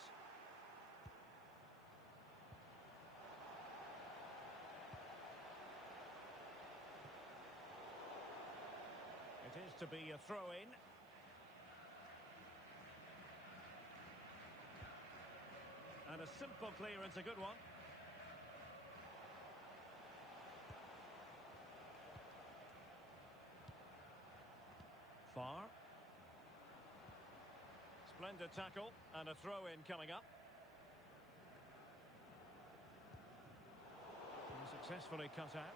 It is to be a throw-in. And a simple clearance, a good one. Far. Splendid tackle, and a throw-in coming up. And successfully cut out.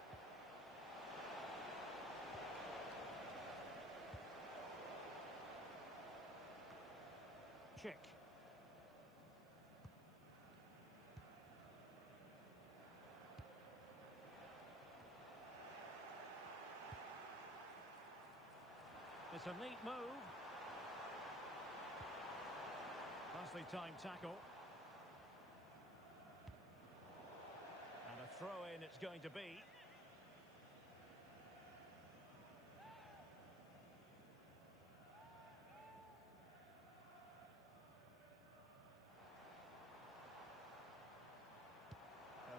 Chick. It's a neat move. Nicely timed tackle. And a throw-in it's going to be.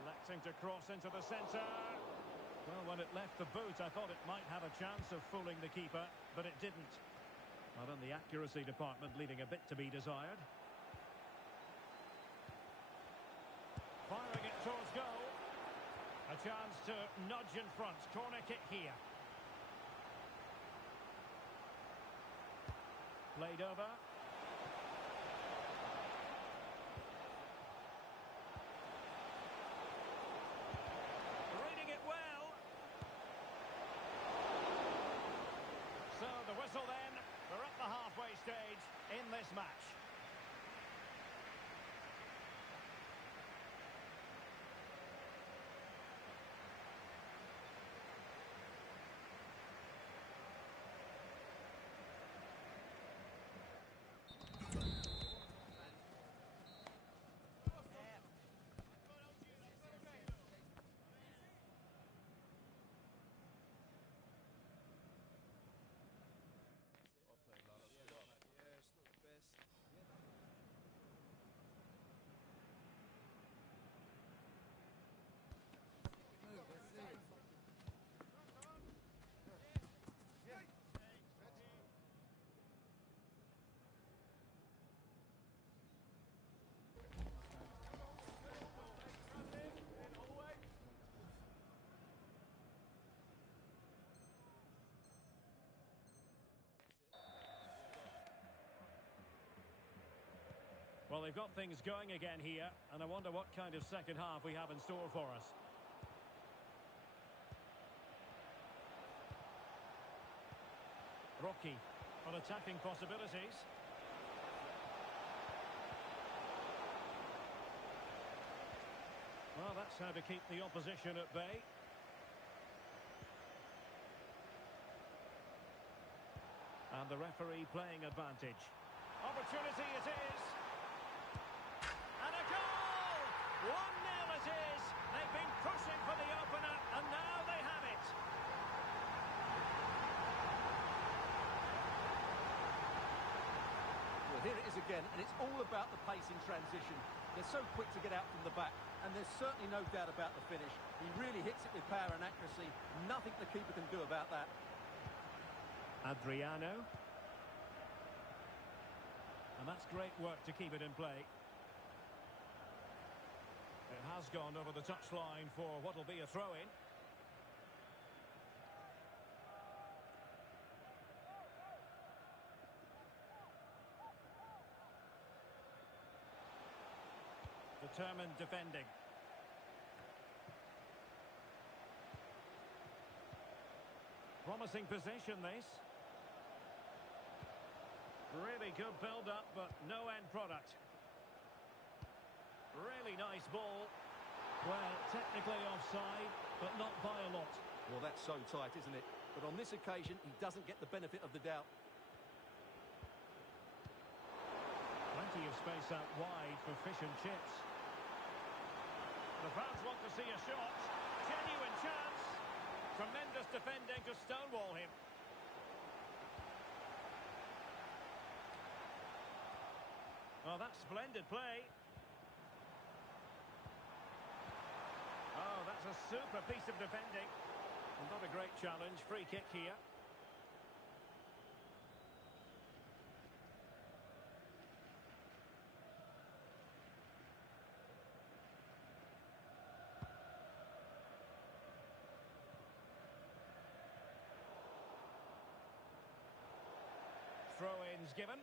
Electing to cross into the centre. Well, when it left the boot, I thought it might have a chance of fooling the keeper, but it didn't. Not in the accuracy department, leaving a bit to be desired. Firing it towards goal. A chance to nudge in front. Corner kick here. Played over. Reading it well. So the whistle then. We're at the halfway stage in this match. Well, they've got things going again here, and I wonder what kind of second half we have in store for us. Rocky on attacking possibilities. Well, that's how to keep the opposition at bay. And the referee playing advantage. Opportunity it is. And a goal! 1-0 it is. They've been pushing for the opener, and now they have it. Well, here it is again, and it's all about the pace in transition. They're so quick to get out from the back, and there's certainly no doubt about the finish. He really hits it with power and accuracy. Nothing the keeper can do about that. Adriano. That's great work to keep it in play. It has gone over the touchline for what will be a throw-in. Determined defending. Promising position, this. Really good build-up, but no end product. Really nice ball. Well, technically offside, but not by a lot. Well, that's so tight, isn't it? But on this occasion, he doesn't get the benefit of the doubt. Plenty of space out wide for fish and chips. The fans want to see a shot. Genuine chance. Tremendous defending to stonewall him. Oh, that's splendid play. Oh, that's a super piece of defending. Not a great challenge. Free kick here. Throw-ins given.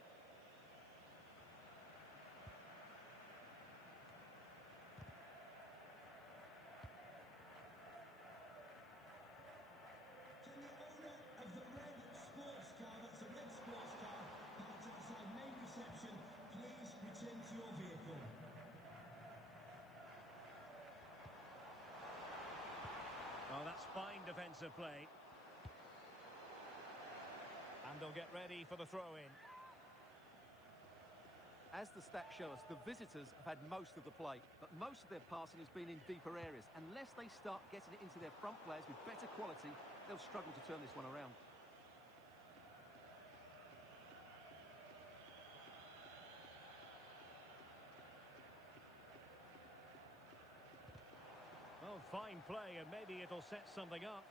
Can the owner of the red sports car, that's a red sports car, parked outside main reception, please return to your vehicle? Oh, that's fine defensive play. And they'll get ready for the throw-in. As the stats show us, the visitors have had most of the play, but most of their passing has been in deeper areas. Unless they start getting it into their front players with better quality, they'll struggle to turn this one around. Oh, fine play, and maybe it'll set something up.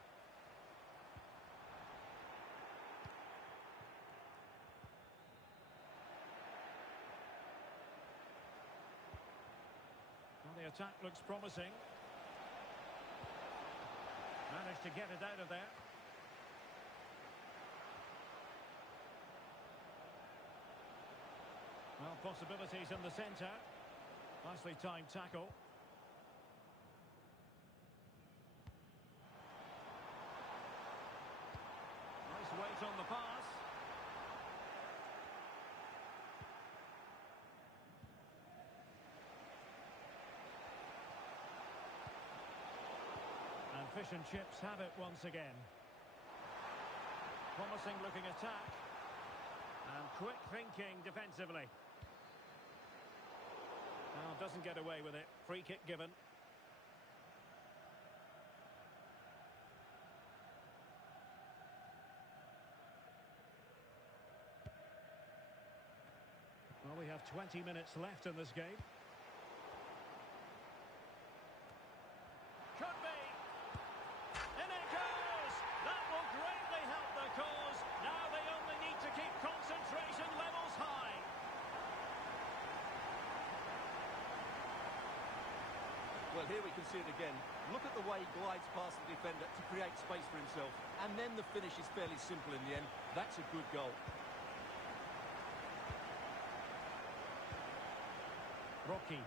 Well, the attack looks promising. Managed to get it out of there. Well, possibilities in the centre. Nicely timed tackle. Nice weight on the pass. And fish and chips have it once again. Promising looking attack. And quick thinking defensively. Well, doesn't get away with it. Free kick given. Well, we have 20 minutes left in this game. Could be. In it goes! That will greatly help the cause. Now they only need to keep concentration levels high. Well, here we can see it again. Look at the way he glides past the defender to create space for himself. And then the finish is fairly simple in the end. That's a good goal. Rocky.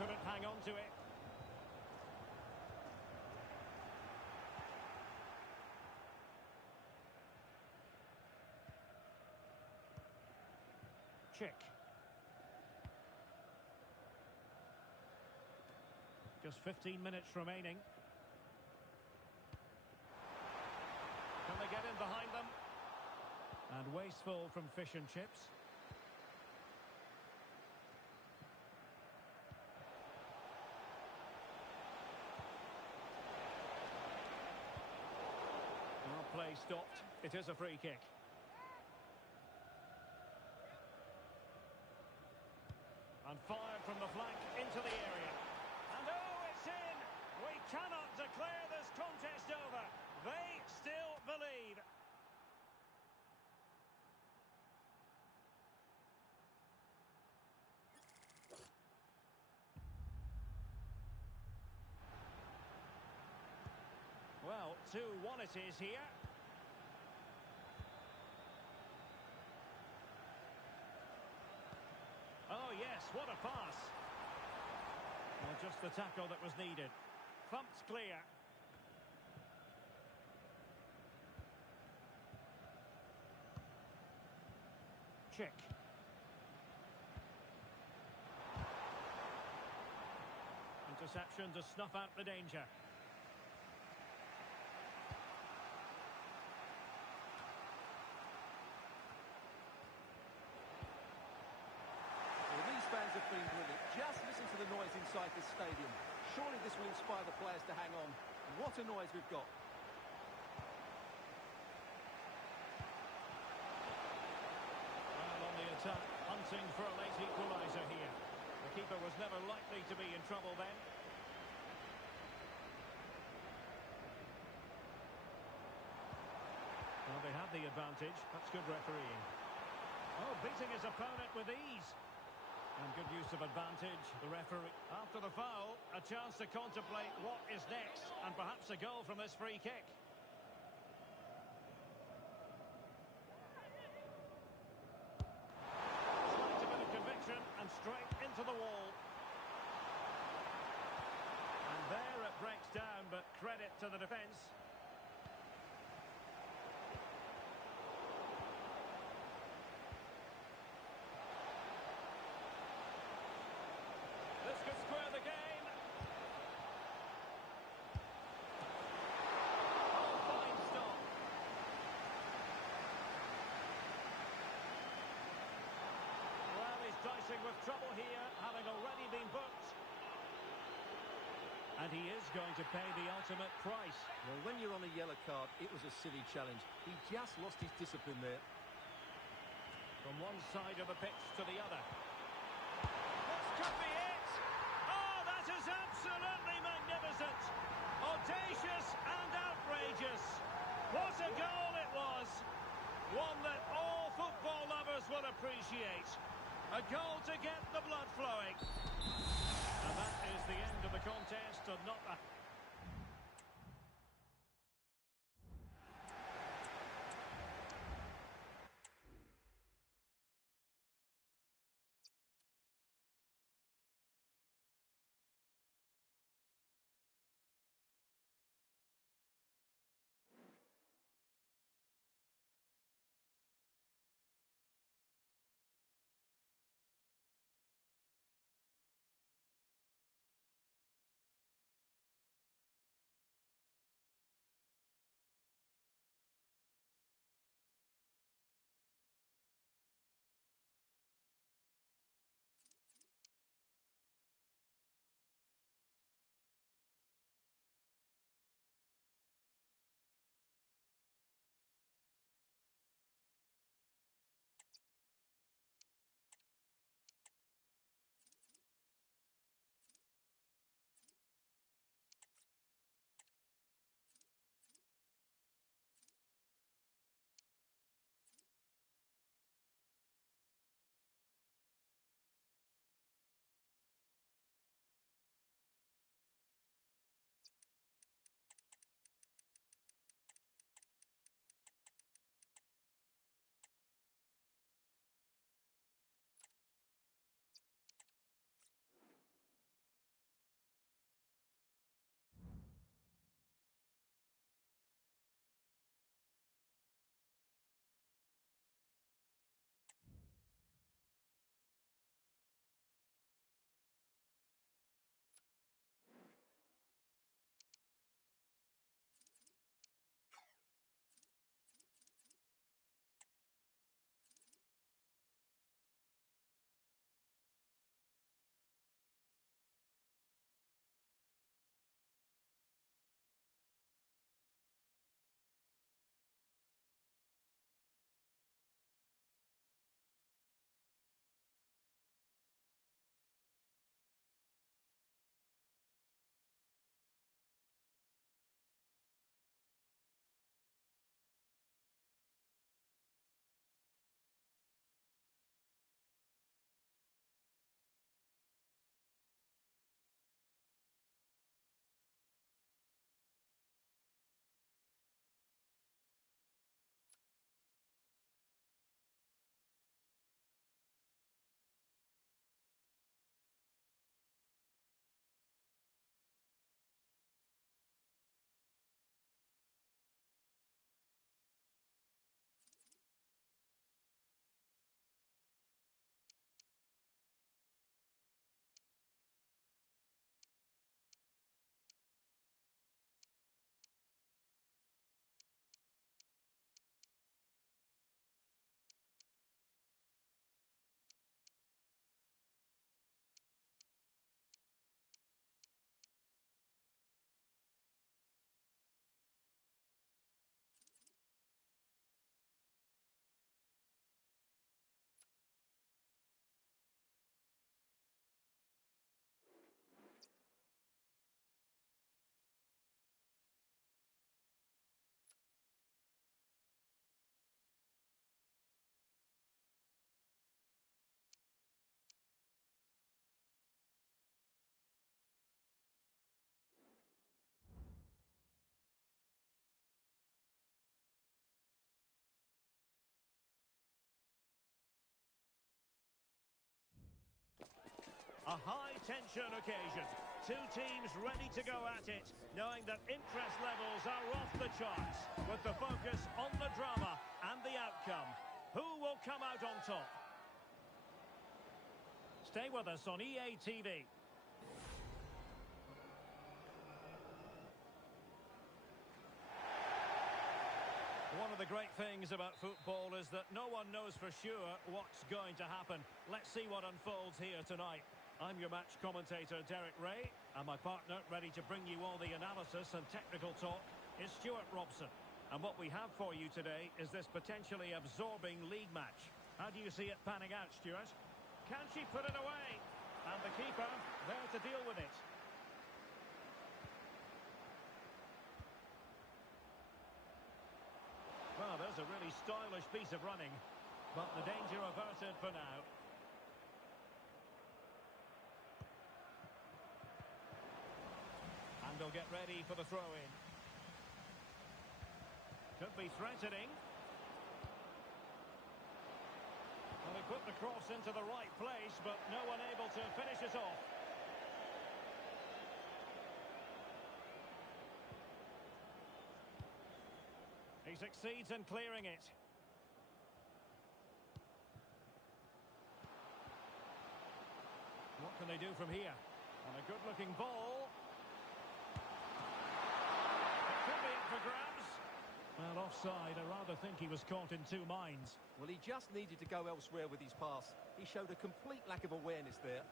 Couldn't hang on to it. Chick. Just 15 minutes remaining. Can they get in behind them? And wasteful from fish and chips. Well, play stopped. It is a free kick. And fired from the flank into the area. And oh, it's in! We cannot declare this contest over. They still believe. 2-1 it is here. Oh, yes, what a pass. Well, just the tackle that was needed. Thumped clear. Check. Interception to snuff out the danger. Well, these fans have been brilliant. Just listen to the noise inside this stadium. Surely this will inspire the players to hang on. What a noise we've got. Well, on the attack, hunting for a late equaliser here. The keeper was never likely to be in trouble then. Well, they had the advantage. That's good refereeing. Oh, beating his opponent with ease. And good use of advantage. The referee, after the foul, a chance to contemplate what is next. And perhaps a goal from this free kick. Slight a bit of conviction and straight into the wall. And there it breaks down, but credit to the defence. This could square the game. Oh, fine stop. Well, he's dicing with trouble here, having already been booked. And he is going to pay the ultimate price. Well, when you're on a yellow card, it was a silly challenge. He just lost his discipline there. From one side of the pitch to the other. This could be it! Oh, that is absolutely magnificent! Audacious and outrageous! What a goal it was! One that all football lovers will appreciate. A goal to get the blood flowing. And that is the end of the contest, and not a... A high-tension occasion. Two teams ready to go at it, knowing that interest levels are off the charts, with the focus on the drama and the outcome. Who will come out on top? Stay with us on EA TV. One of the great things about football is that no one knows for sure what's going to happen. Let's see what unfolds here tonight. I'm your match commentator, Derek Ray, and my partner, ready to bring you all the analysis and technical talk, is Stuart Robson. And what we have for you today is this potentially absorbing league match. How do you see it panning out, Stuart? Can she put it away? And the keeper there to deal with it. Well, there's a really stylish piece of running, but the danger averted for now. And they'll get ready for the throw-in. Could be threatening. Well, they put the cross into the right place, but no one able to finish it off. He succeeds in clearing it. What can they do from here? And a good-looking ball. It could be up for grabs. Well, offside. I rather think he was caught in two minds. Well, he just needed to go elsewhere with his pass. He showed a complete lack of awareness there.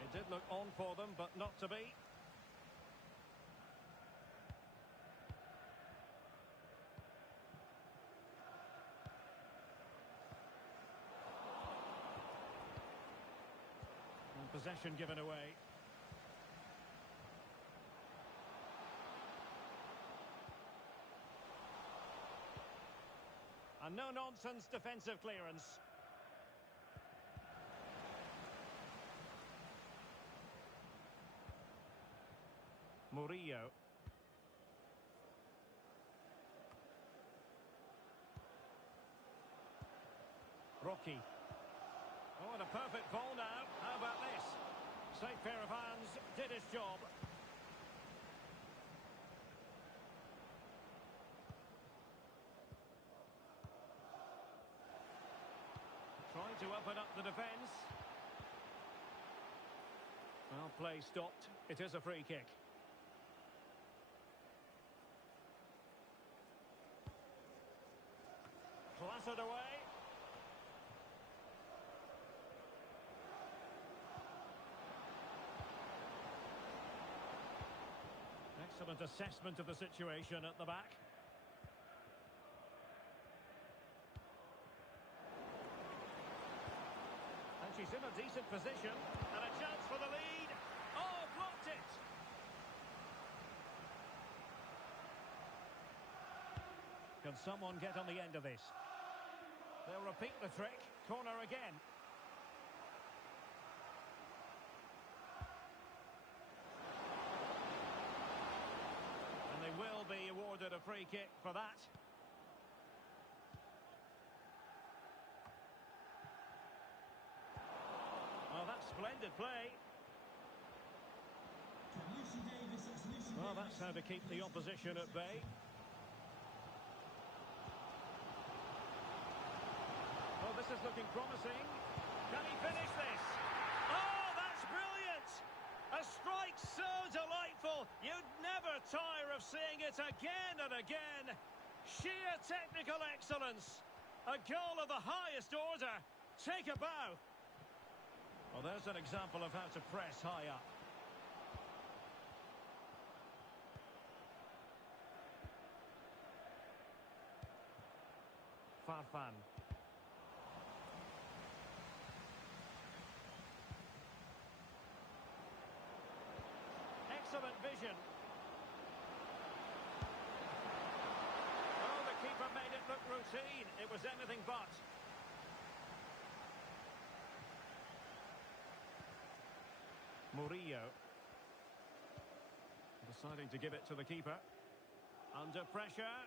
It did look on for them, but not to be. Possession given away. A no-nonsense defensive clearance. Murillo. Rocky. Oh, and a perfect ball now. How about this? Safe pair of hands, did his job. Trying to open up the defence. Well, play stopped. It is a free kick. Clattered away. Excellent assessment of the situation at the back. And she's in a decent position. And a chance for the lead. Oh, blocked it! Can someone get on the end of this? They'll repeat the trick. Corner again. Will be awarded a free kick for that. Well, that's splendid play. Well, that's how to keep the opposition at bay. Well, this is looking promising. Can he finish this? Oh, that's brilliant! A strike so delightful, you'd never tire of seeing it again and again. Sheer technical excellence. A goal of the highest order. Take a bow. Well, there's an example of how to press high up. Farfan. Excellent vision. Oh, the keeper made it look routine. It was anything but. Murillo. Deciding to give it to the keeper. Under pressure.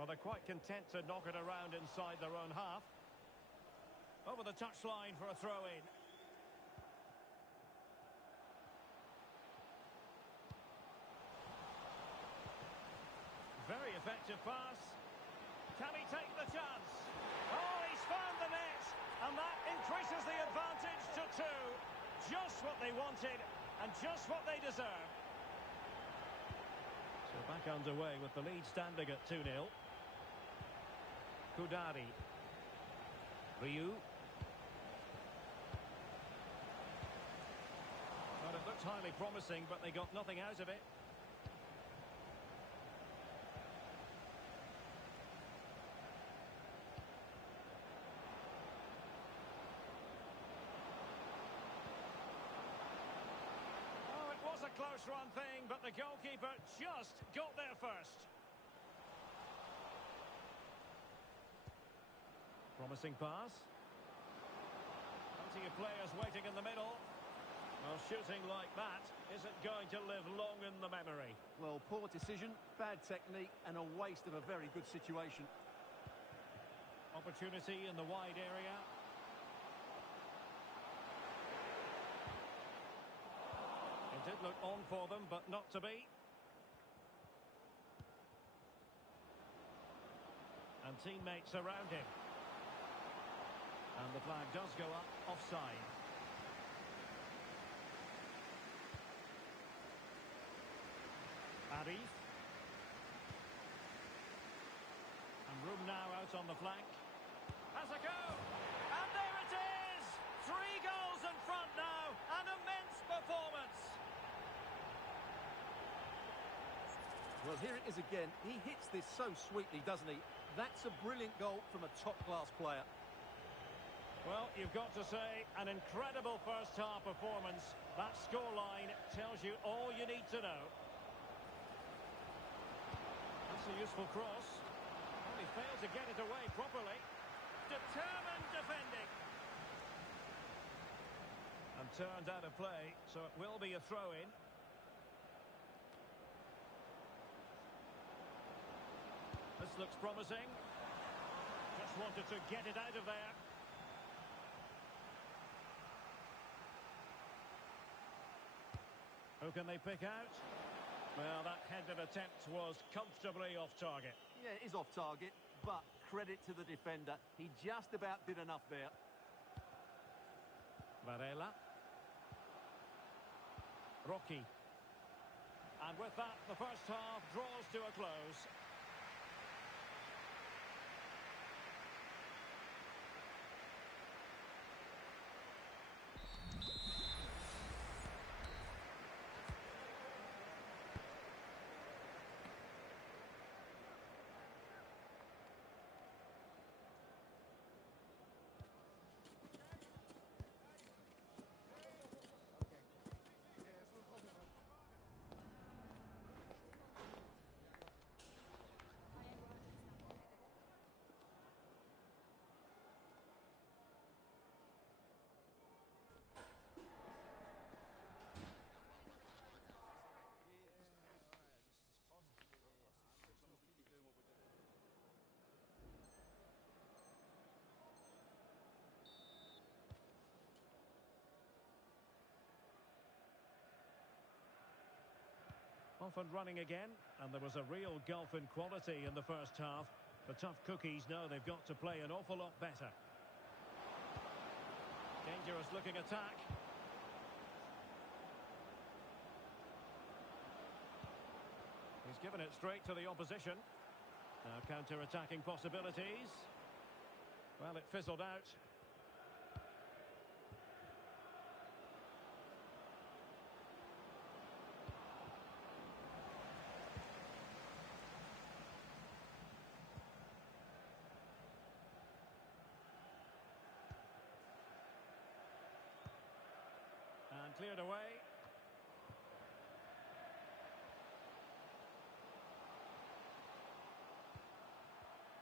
Well, they're quite content to knock it around inside their own half. Over the touchline for a throw-in. Very effective pass. Can he take the chance? Oh, he's found the net. And that increases the advantage to 2. Just what they wanted and just what they deserve. So back underway with the lead standing at 2-0. Kudari. Ryu. Well, it looked highly promising, but they got nothing out of it. Oh, it was a close run thing, but the goalkeeper just got there first. Promising pass. Plenty of players waiting in the middle. Well, shooting like that isn't going to live long in the memory. Well, poor decision, bad technique, and a waste of a very good situation. Opportunity in the wide area. It did look on for them, but not to be. And teammates around him. And the flag does go up, offside. Arif. And room now out on the flank. Has a go! And there it is! 3 goals in front now. An immense performance. Well, here it is again. He hits this so sweetly, doesn't he? That's a brilliant goal from a top-class player. Well, you've got to say, an incredible first-half performance. That scoreline tells you all you need to know. That's a useful cross. Only failed to get it away properly. Determined defending. And turned out of play, so it will be a throw-in. This looks promising. Just wanted to get it out of there. Who can they pick out? Well, that headed attempt was comfortably off target. Yeah, it is off target, but credit to the defender. He just about did enough there. Varela. Rocky. And with that, the first half draws to a close. Off and running again, and there was a real gulf in quality in the first half. The tough cookies know they've got to play an awful lot better. Dangerous looking attack. He's given it straight to the opposition. Now counter-attacking possibilities. Well, it fizzled out. And cleared away.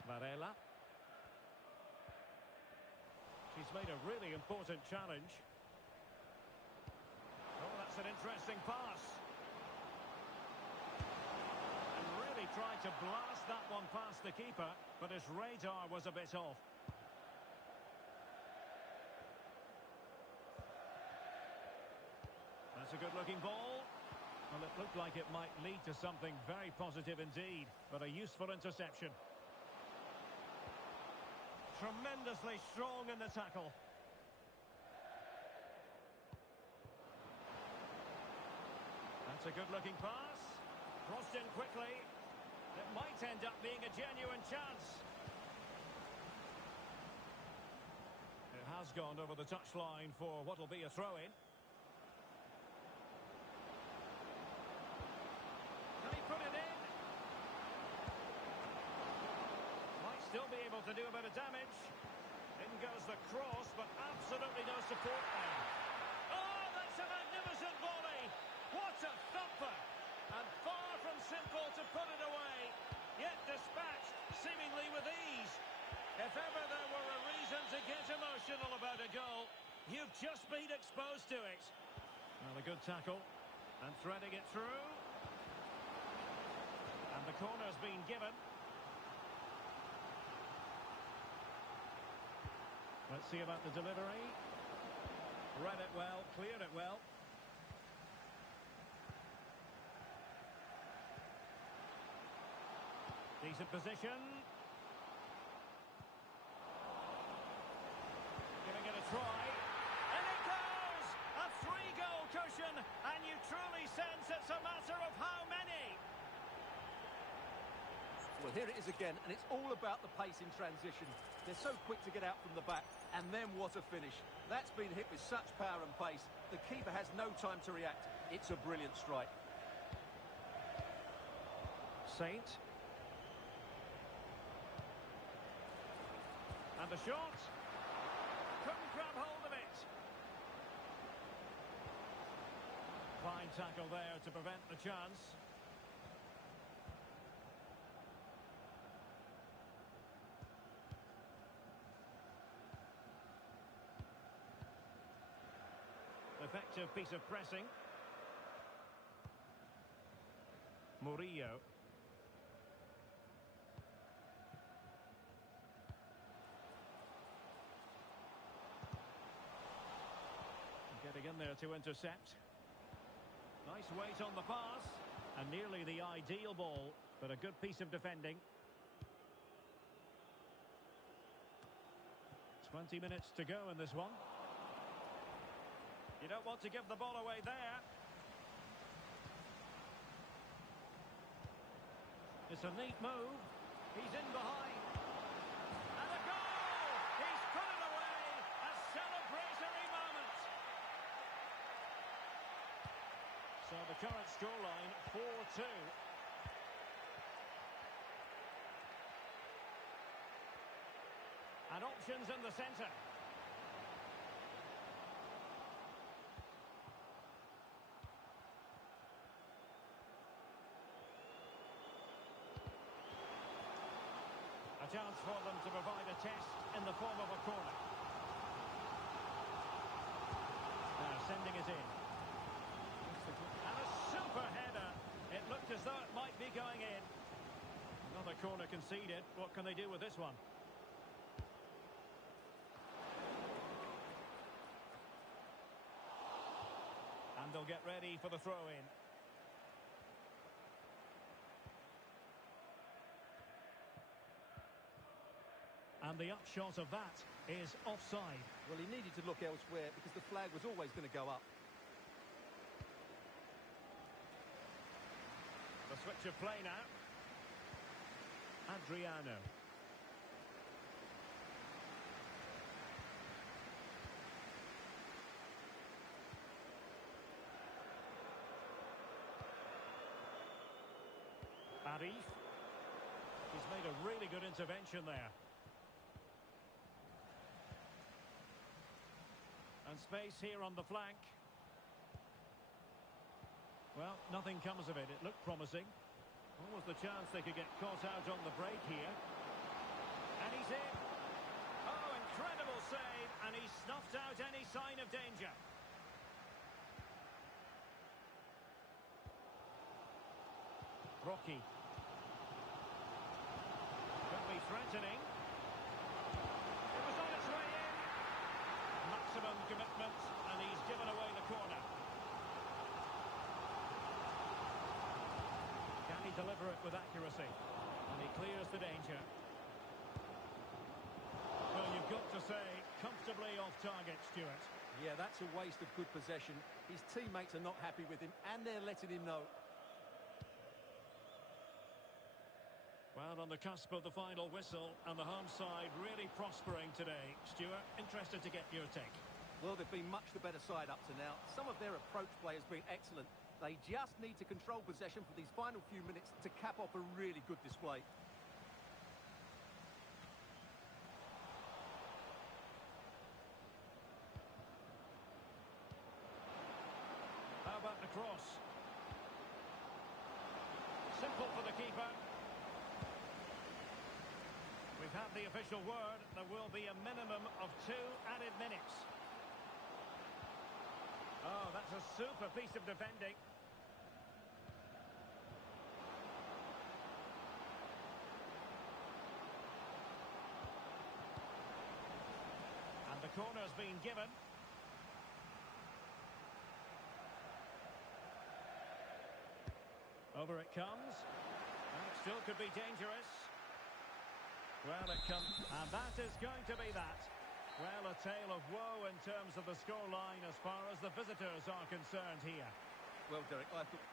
Varela. She's made a really important challenge. Oh, that's an interesting pass. And really tried tried to blast that one past the keeper, but his radar was a bit off. That's a good-looking ball. Well, it looked like it might lead to something very positive indeed, but a useful interception. Tremendously strong in the tackle. That's a good-looking pass. Crossed in quickly. It might end up being a genuine chance. It has gone over the touchline for what will be a throw-in. Can he put it in? Might still be able to do a bit of damage. In goes the cross, but absolutely no support there. Oh, that's a magnificent volley! What a thumper! And far from simple to put it away, yet dispatched seemingly with ease. If ever there were a reason to get emotional about a goal, you've just been exposed to it. Well, a good tackle, and threading it through. And the corner's been given. Let's see about the delivery. Read it well, cleared it well. Decent position. Giving it a try. And it goes! A 3-goal cushion, and you truly sense it's a matter of how many. Well, here it is again, and it's all about the pace in transition. They're so quick to get out from the back, and then what a finish. That's been hit with such power and pace. The keeper has no time to react. It's a brilliant strike. Saint. And the shot. Couldn't grab hold of it. Fine tackle there to prevent the chance. Effective piece of pressing. Murillo. Getting in there to intercept. Nice weight on the pass. And nearly the ideal ball, but a good piece of defending. 20 minutes to go in this one. You don't want to give the ball away there. It's a neat move. He's in behind. And a goal! He's put it away! A celebratory moment! So the current scoreline, 4-2. And options in the centre. A chance for them to provide a test in the form of a corner. Now sending it in. And a super header. It looked as though it might be going in. Another corner conceded. What can they do with this one? And they'll get ready for the throw-in. And the upshot of that is offside. Well, he needed to look elsewhere because the flag was always going to go up. The switch of play now. Adriano. Arif. He's made a really good intervention there. And space here on the flank. Well, nothing comes of it. It looked promising. What was the chance they could get caught out on the break here? And he's in. Oh, incredible save. And he snuffed out any sign of danger. Rocky. threatening. It was on its way in. Maximum commitment, and he's given away the corner. Can he deliver it with accuracy? And he clears the danger. Well, you've got to say, comfortably off target, Stuart. Yeah, that's a waste of good possession. His teammates are not happy with him, and they're letting him know. Well, on the cusp of the final whistle, and the home side really prospering today. Stuart, interested to get your take. Well, they've been much the better side up to now. Some of their approach play has been excellent. They just need to control possession for these final few minutes to cap off a really good display. How about the cross? Simple for the keeper. We've had the official word. There will be a minimum of 2 added minutes. Oh, that's a super piece of defending. And the corner's been given. Over it comes. And it still could be dangerous. Well, it comes. And that is going to be that. Well, a tale of woe in terms of the scoreline as far as the visitors are concerned here. Well, Derek, I thought...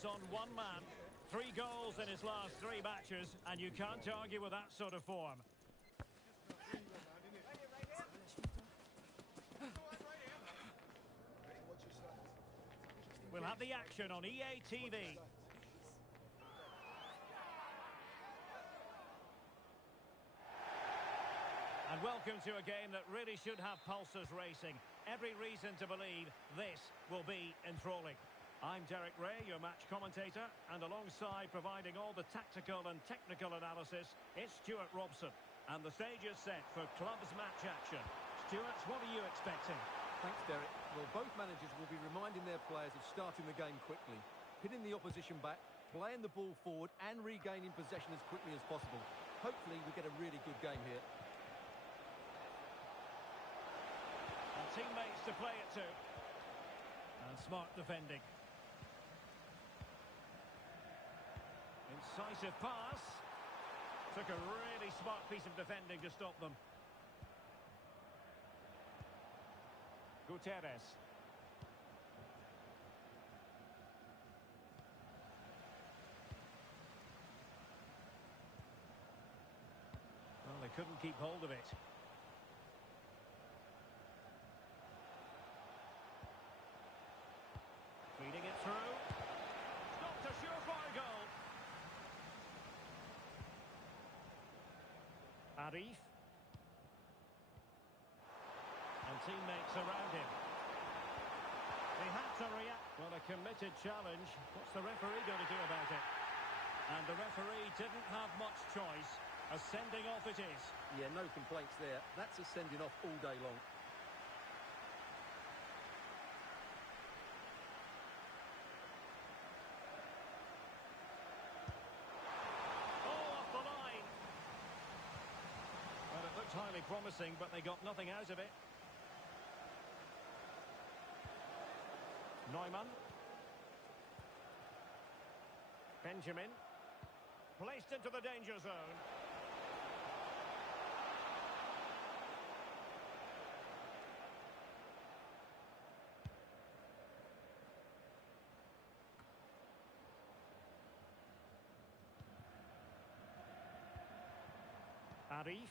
he's on one man. 3 goals in his last 3 matches, and you can't argue with that sort of form. We'll have the action on EA TV. And welcome to a game that really should have pulses racing. Every reason to believe this will be enthralling. I'm Derek Ray, your match commentator, and alongside providing all the tactical and technical analysis, it's Stuart Robson. And the stage is set for clubs match action. Stuart, what are you expecting? Thanks, Derek. Well, both managers will be reminding their players of starting the game quickly, pinning the opposition back, playing the ball forward and regaining possession as quickly as possible. Hopefully we get a really good game here. And teammates to play it to. And smart defending. Incisive pass. Took a really smart piece of defending to stop them. Gutierrez. Well, they couldn't keep hold of it. Feeding it through. Stopped a surefire goal. Arif. And teammates around him. He had to react. Well, a committed challenge. What's the referee going to do about it? And the referee didn't have much choice. A sending off it is. Yeah, no complaints there. That's a sending off all day long. Oh, off the line. Well, it looked highly promising, but they got nothing out of it. Neumann. Benjamin. Placed into the danger zone. Arif.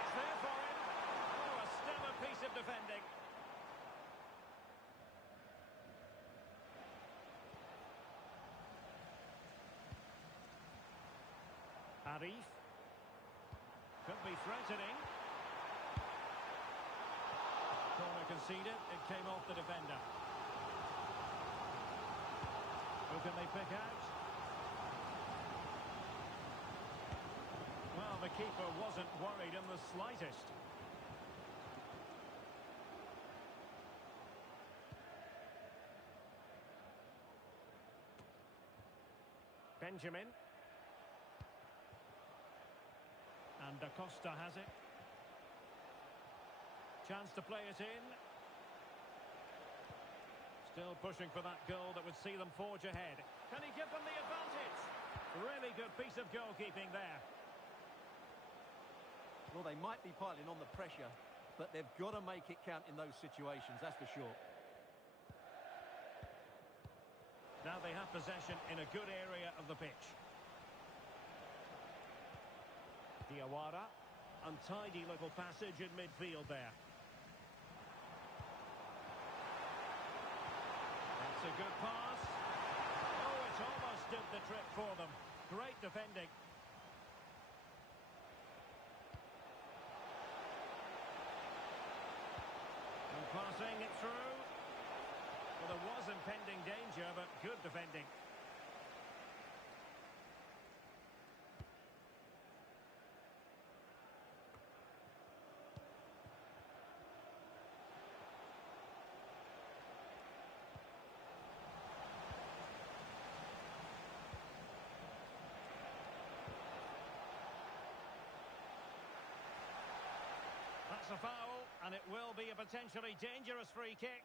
It's there for him. Oh, a stellar piece of defending. Arif. Could be threatening. Corner conceded. It came off the defender. Who can they pick out? Well, the keeper wasn't worried in the slightest. Benjamin. And Da Costa has it. Chance to play it in. Still pushing for that goal that would see them forge ahead. Can he give them the advantage? Really good piece of goalkeeping there. Well, they might be piling on the pressure, but they've got to make it count in those situations, that's for sure. Now they have possession in a good area of the pitch. Diawara, untidy little passage in midfield there. That's a good pass. Oh, it almost did the trick for them. Great defending. And passing it through. Well, there was impending danger, but good defending. That's a foul, and it will be a potentially dangerous free kick.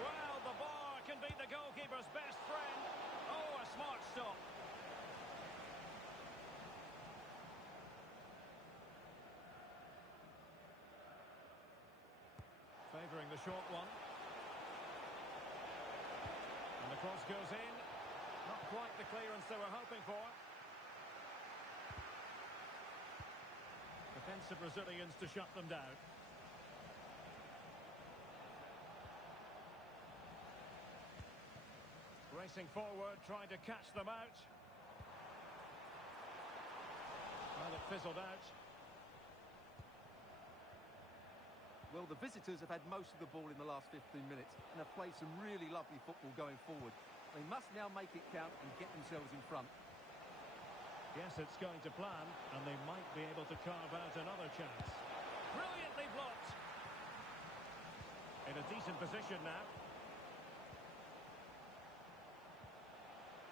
Well, the bar can be the goalkeeper's best friend. Oh, a smart stop. Favouring the short one. And the cross goes in. Not quite the clearance they were hoping for. Defensive Brazilians to shut them down. Racing forward, trying to catch them out. Well, it fizzled out. Well, the visitors have had most of the ball in the last 15 minutes and have played some really lovely football going forward. They must now make it count and get themselves in front. Yes, it's going to plan, and they might be able to carve out another chance. Brilliantly blocked. In a decent position now.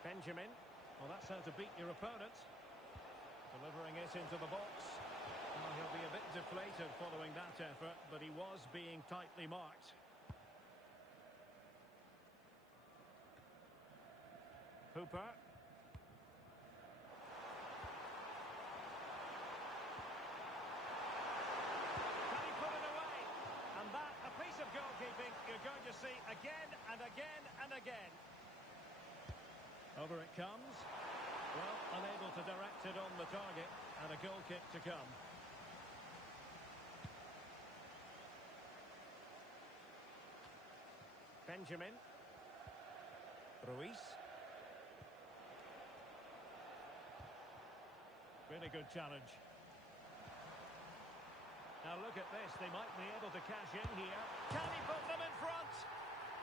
Benjamin. Well, that's how to beat your opponent. Delivering it into the box. Well, he'll be a bit deflated following that effort, but he was being tightly marked. Hooper. Can he put it away? And that, a piece of goalkeeping you're going to see again and again and again. Over it comes. Well, unable to direct it on the target, and a goal kick to come. Benjamin. Ruiz. Really good challenge. Now look at this, they might be able to cash in here. Can he put them in front?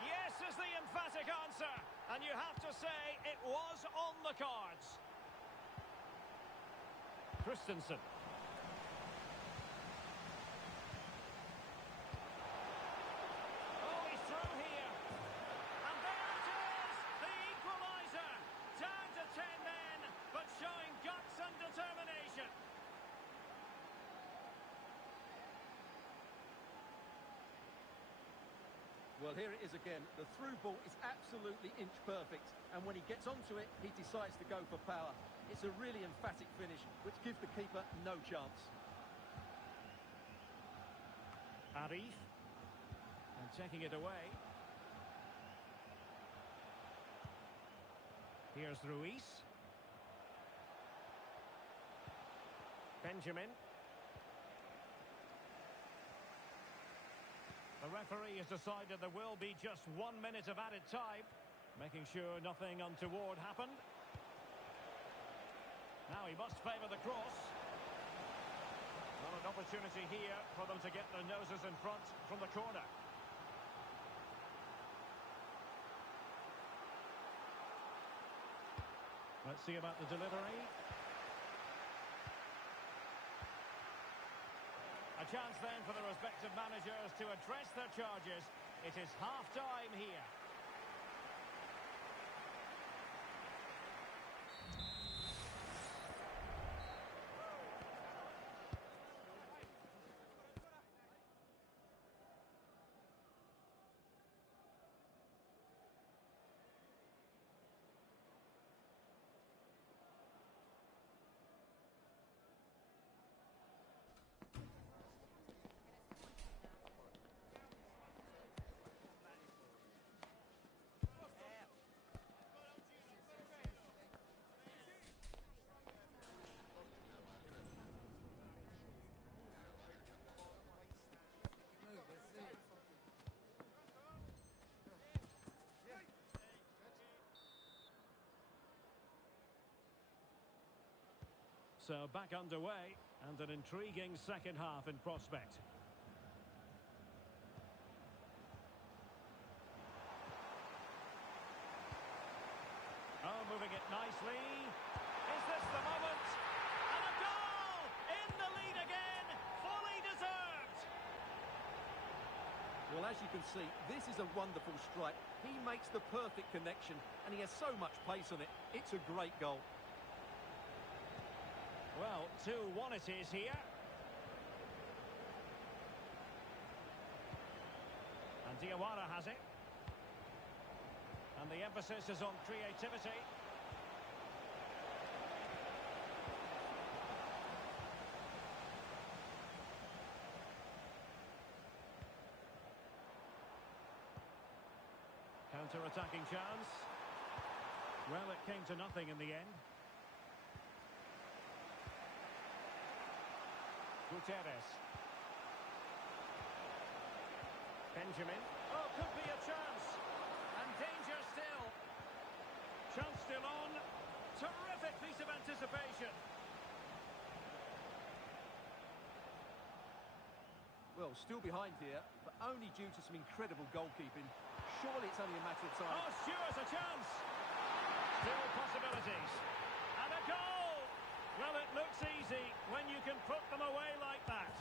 Yes is the emphatic answer. And you have to say it was on the cards. Christensen. Oh, he's through here. And there it is, the equaliser. Down to 10 men, but showing guts and determination. Well, here it is again. The through ball is absolutely inch perfect. And when he gets onto it, he decides to go for power. It's a really emphatic finish, which gives the keeper no chance. Arif. And taking it away. Here's Ruiz. Benjamin. The referee has decided there will be just 1 minute of added time, making sure nothing untoward happened. Now he must favour the cross. Well, an opportunity here for them to get their noses in front from the corner. Let's see about the delivery. A chance then for the respective managers to address their charges. It is half-time here. So back underway, and an intriguing second half in prospect. Oh, moving it nicely. Is this the moment? And a goal! In the lead again, fully deserved! Well, as you can see, this is a wonderful strike. He makes the perfect connection, and he has so much pace on it. It's a great goal. Well, 2-1 it is here. And Diawara has it. And the emphasis is on creativity. Counter-attacking chance. Well, it came to nothing in the end. Gutierrez. Benjamin. Oh, could be a chance. And danger still. Chance still on. Terrific piece of anticipation. Well, still behind here, but only due to some incredible goalkeeping. Surely it's only a matter of time. Oh, Stewart's a chance. Still possibilities. And a goal! Well, it looks easy when you can put them away like that.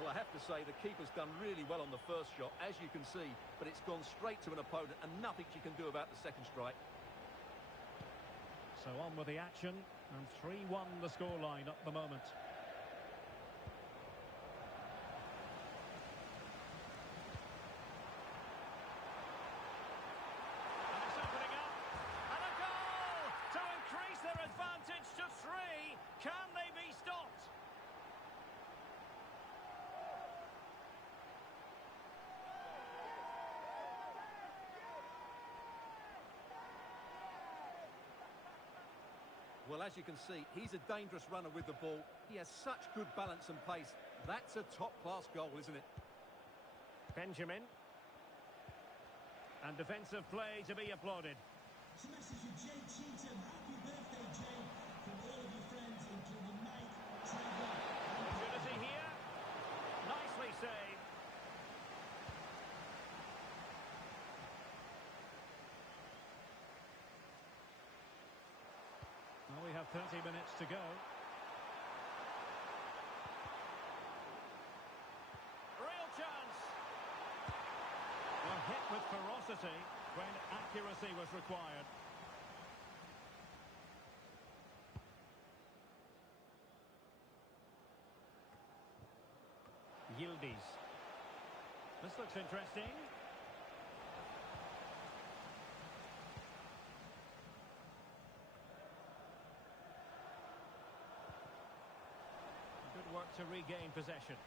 Well, I have to say, the keeper's done really well on the first shot, as you can see, but it's gone straight to an opponent and nothing she can do about the second strike. So on with the action, and 3-1 the scoreline at the moment. And it's opening up, and a goal to increase their advantage to 3. Can they be stopped? Well, as you can see, he's a dangerous runner with the ball. He has such good balance and pace. That's a top-class goal, isn't it? Benjamin. And defensive play to be applauded. It's a message from Jay Cheatham. Happy birthday, Jay, from all of your friends, including Mike, Trevor. Opportunity here. Nicely saved. Well, we have 30 minutes to go. Real chance. Well, hit with ferocity when accuracy was required. Yildiz. This looks interesting. Good work to regain possession.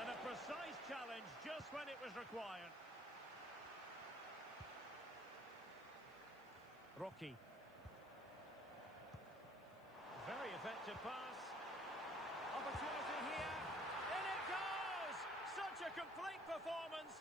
And a precise challenge just when it was required. Rocky. Very effective pass. Opportunity here. In it goes! Such a complete performance.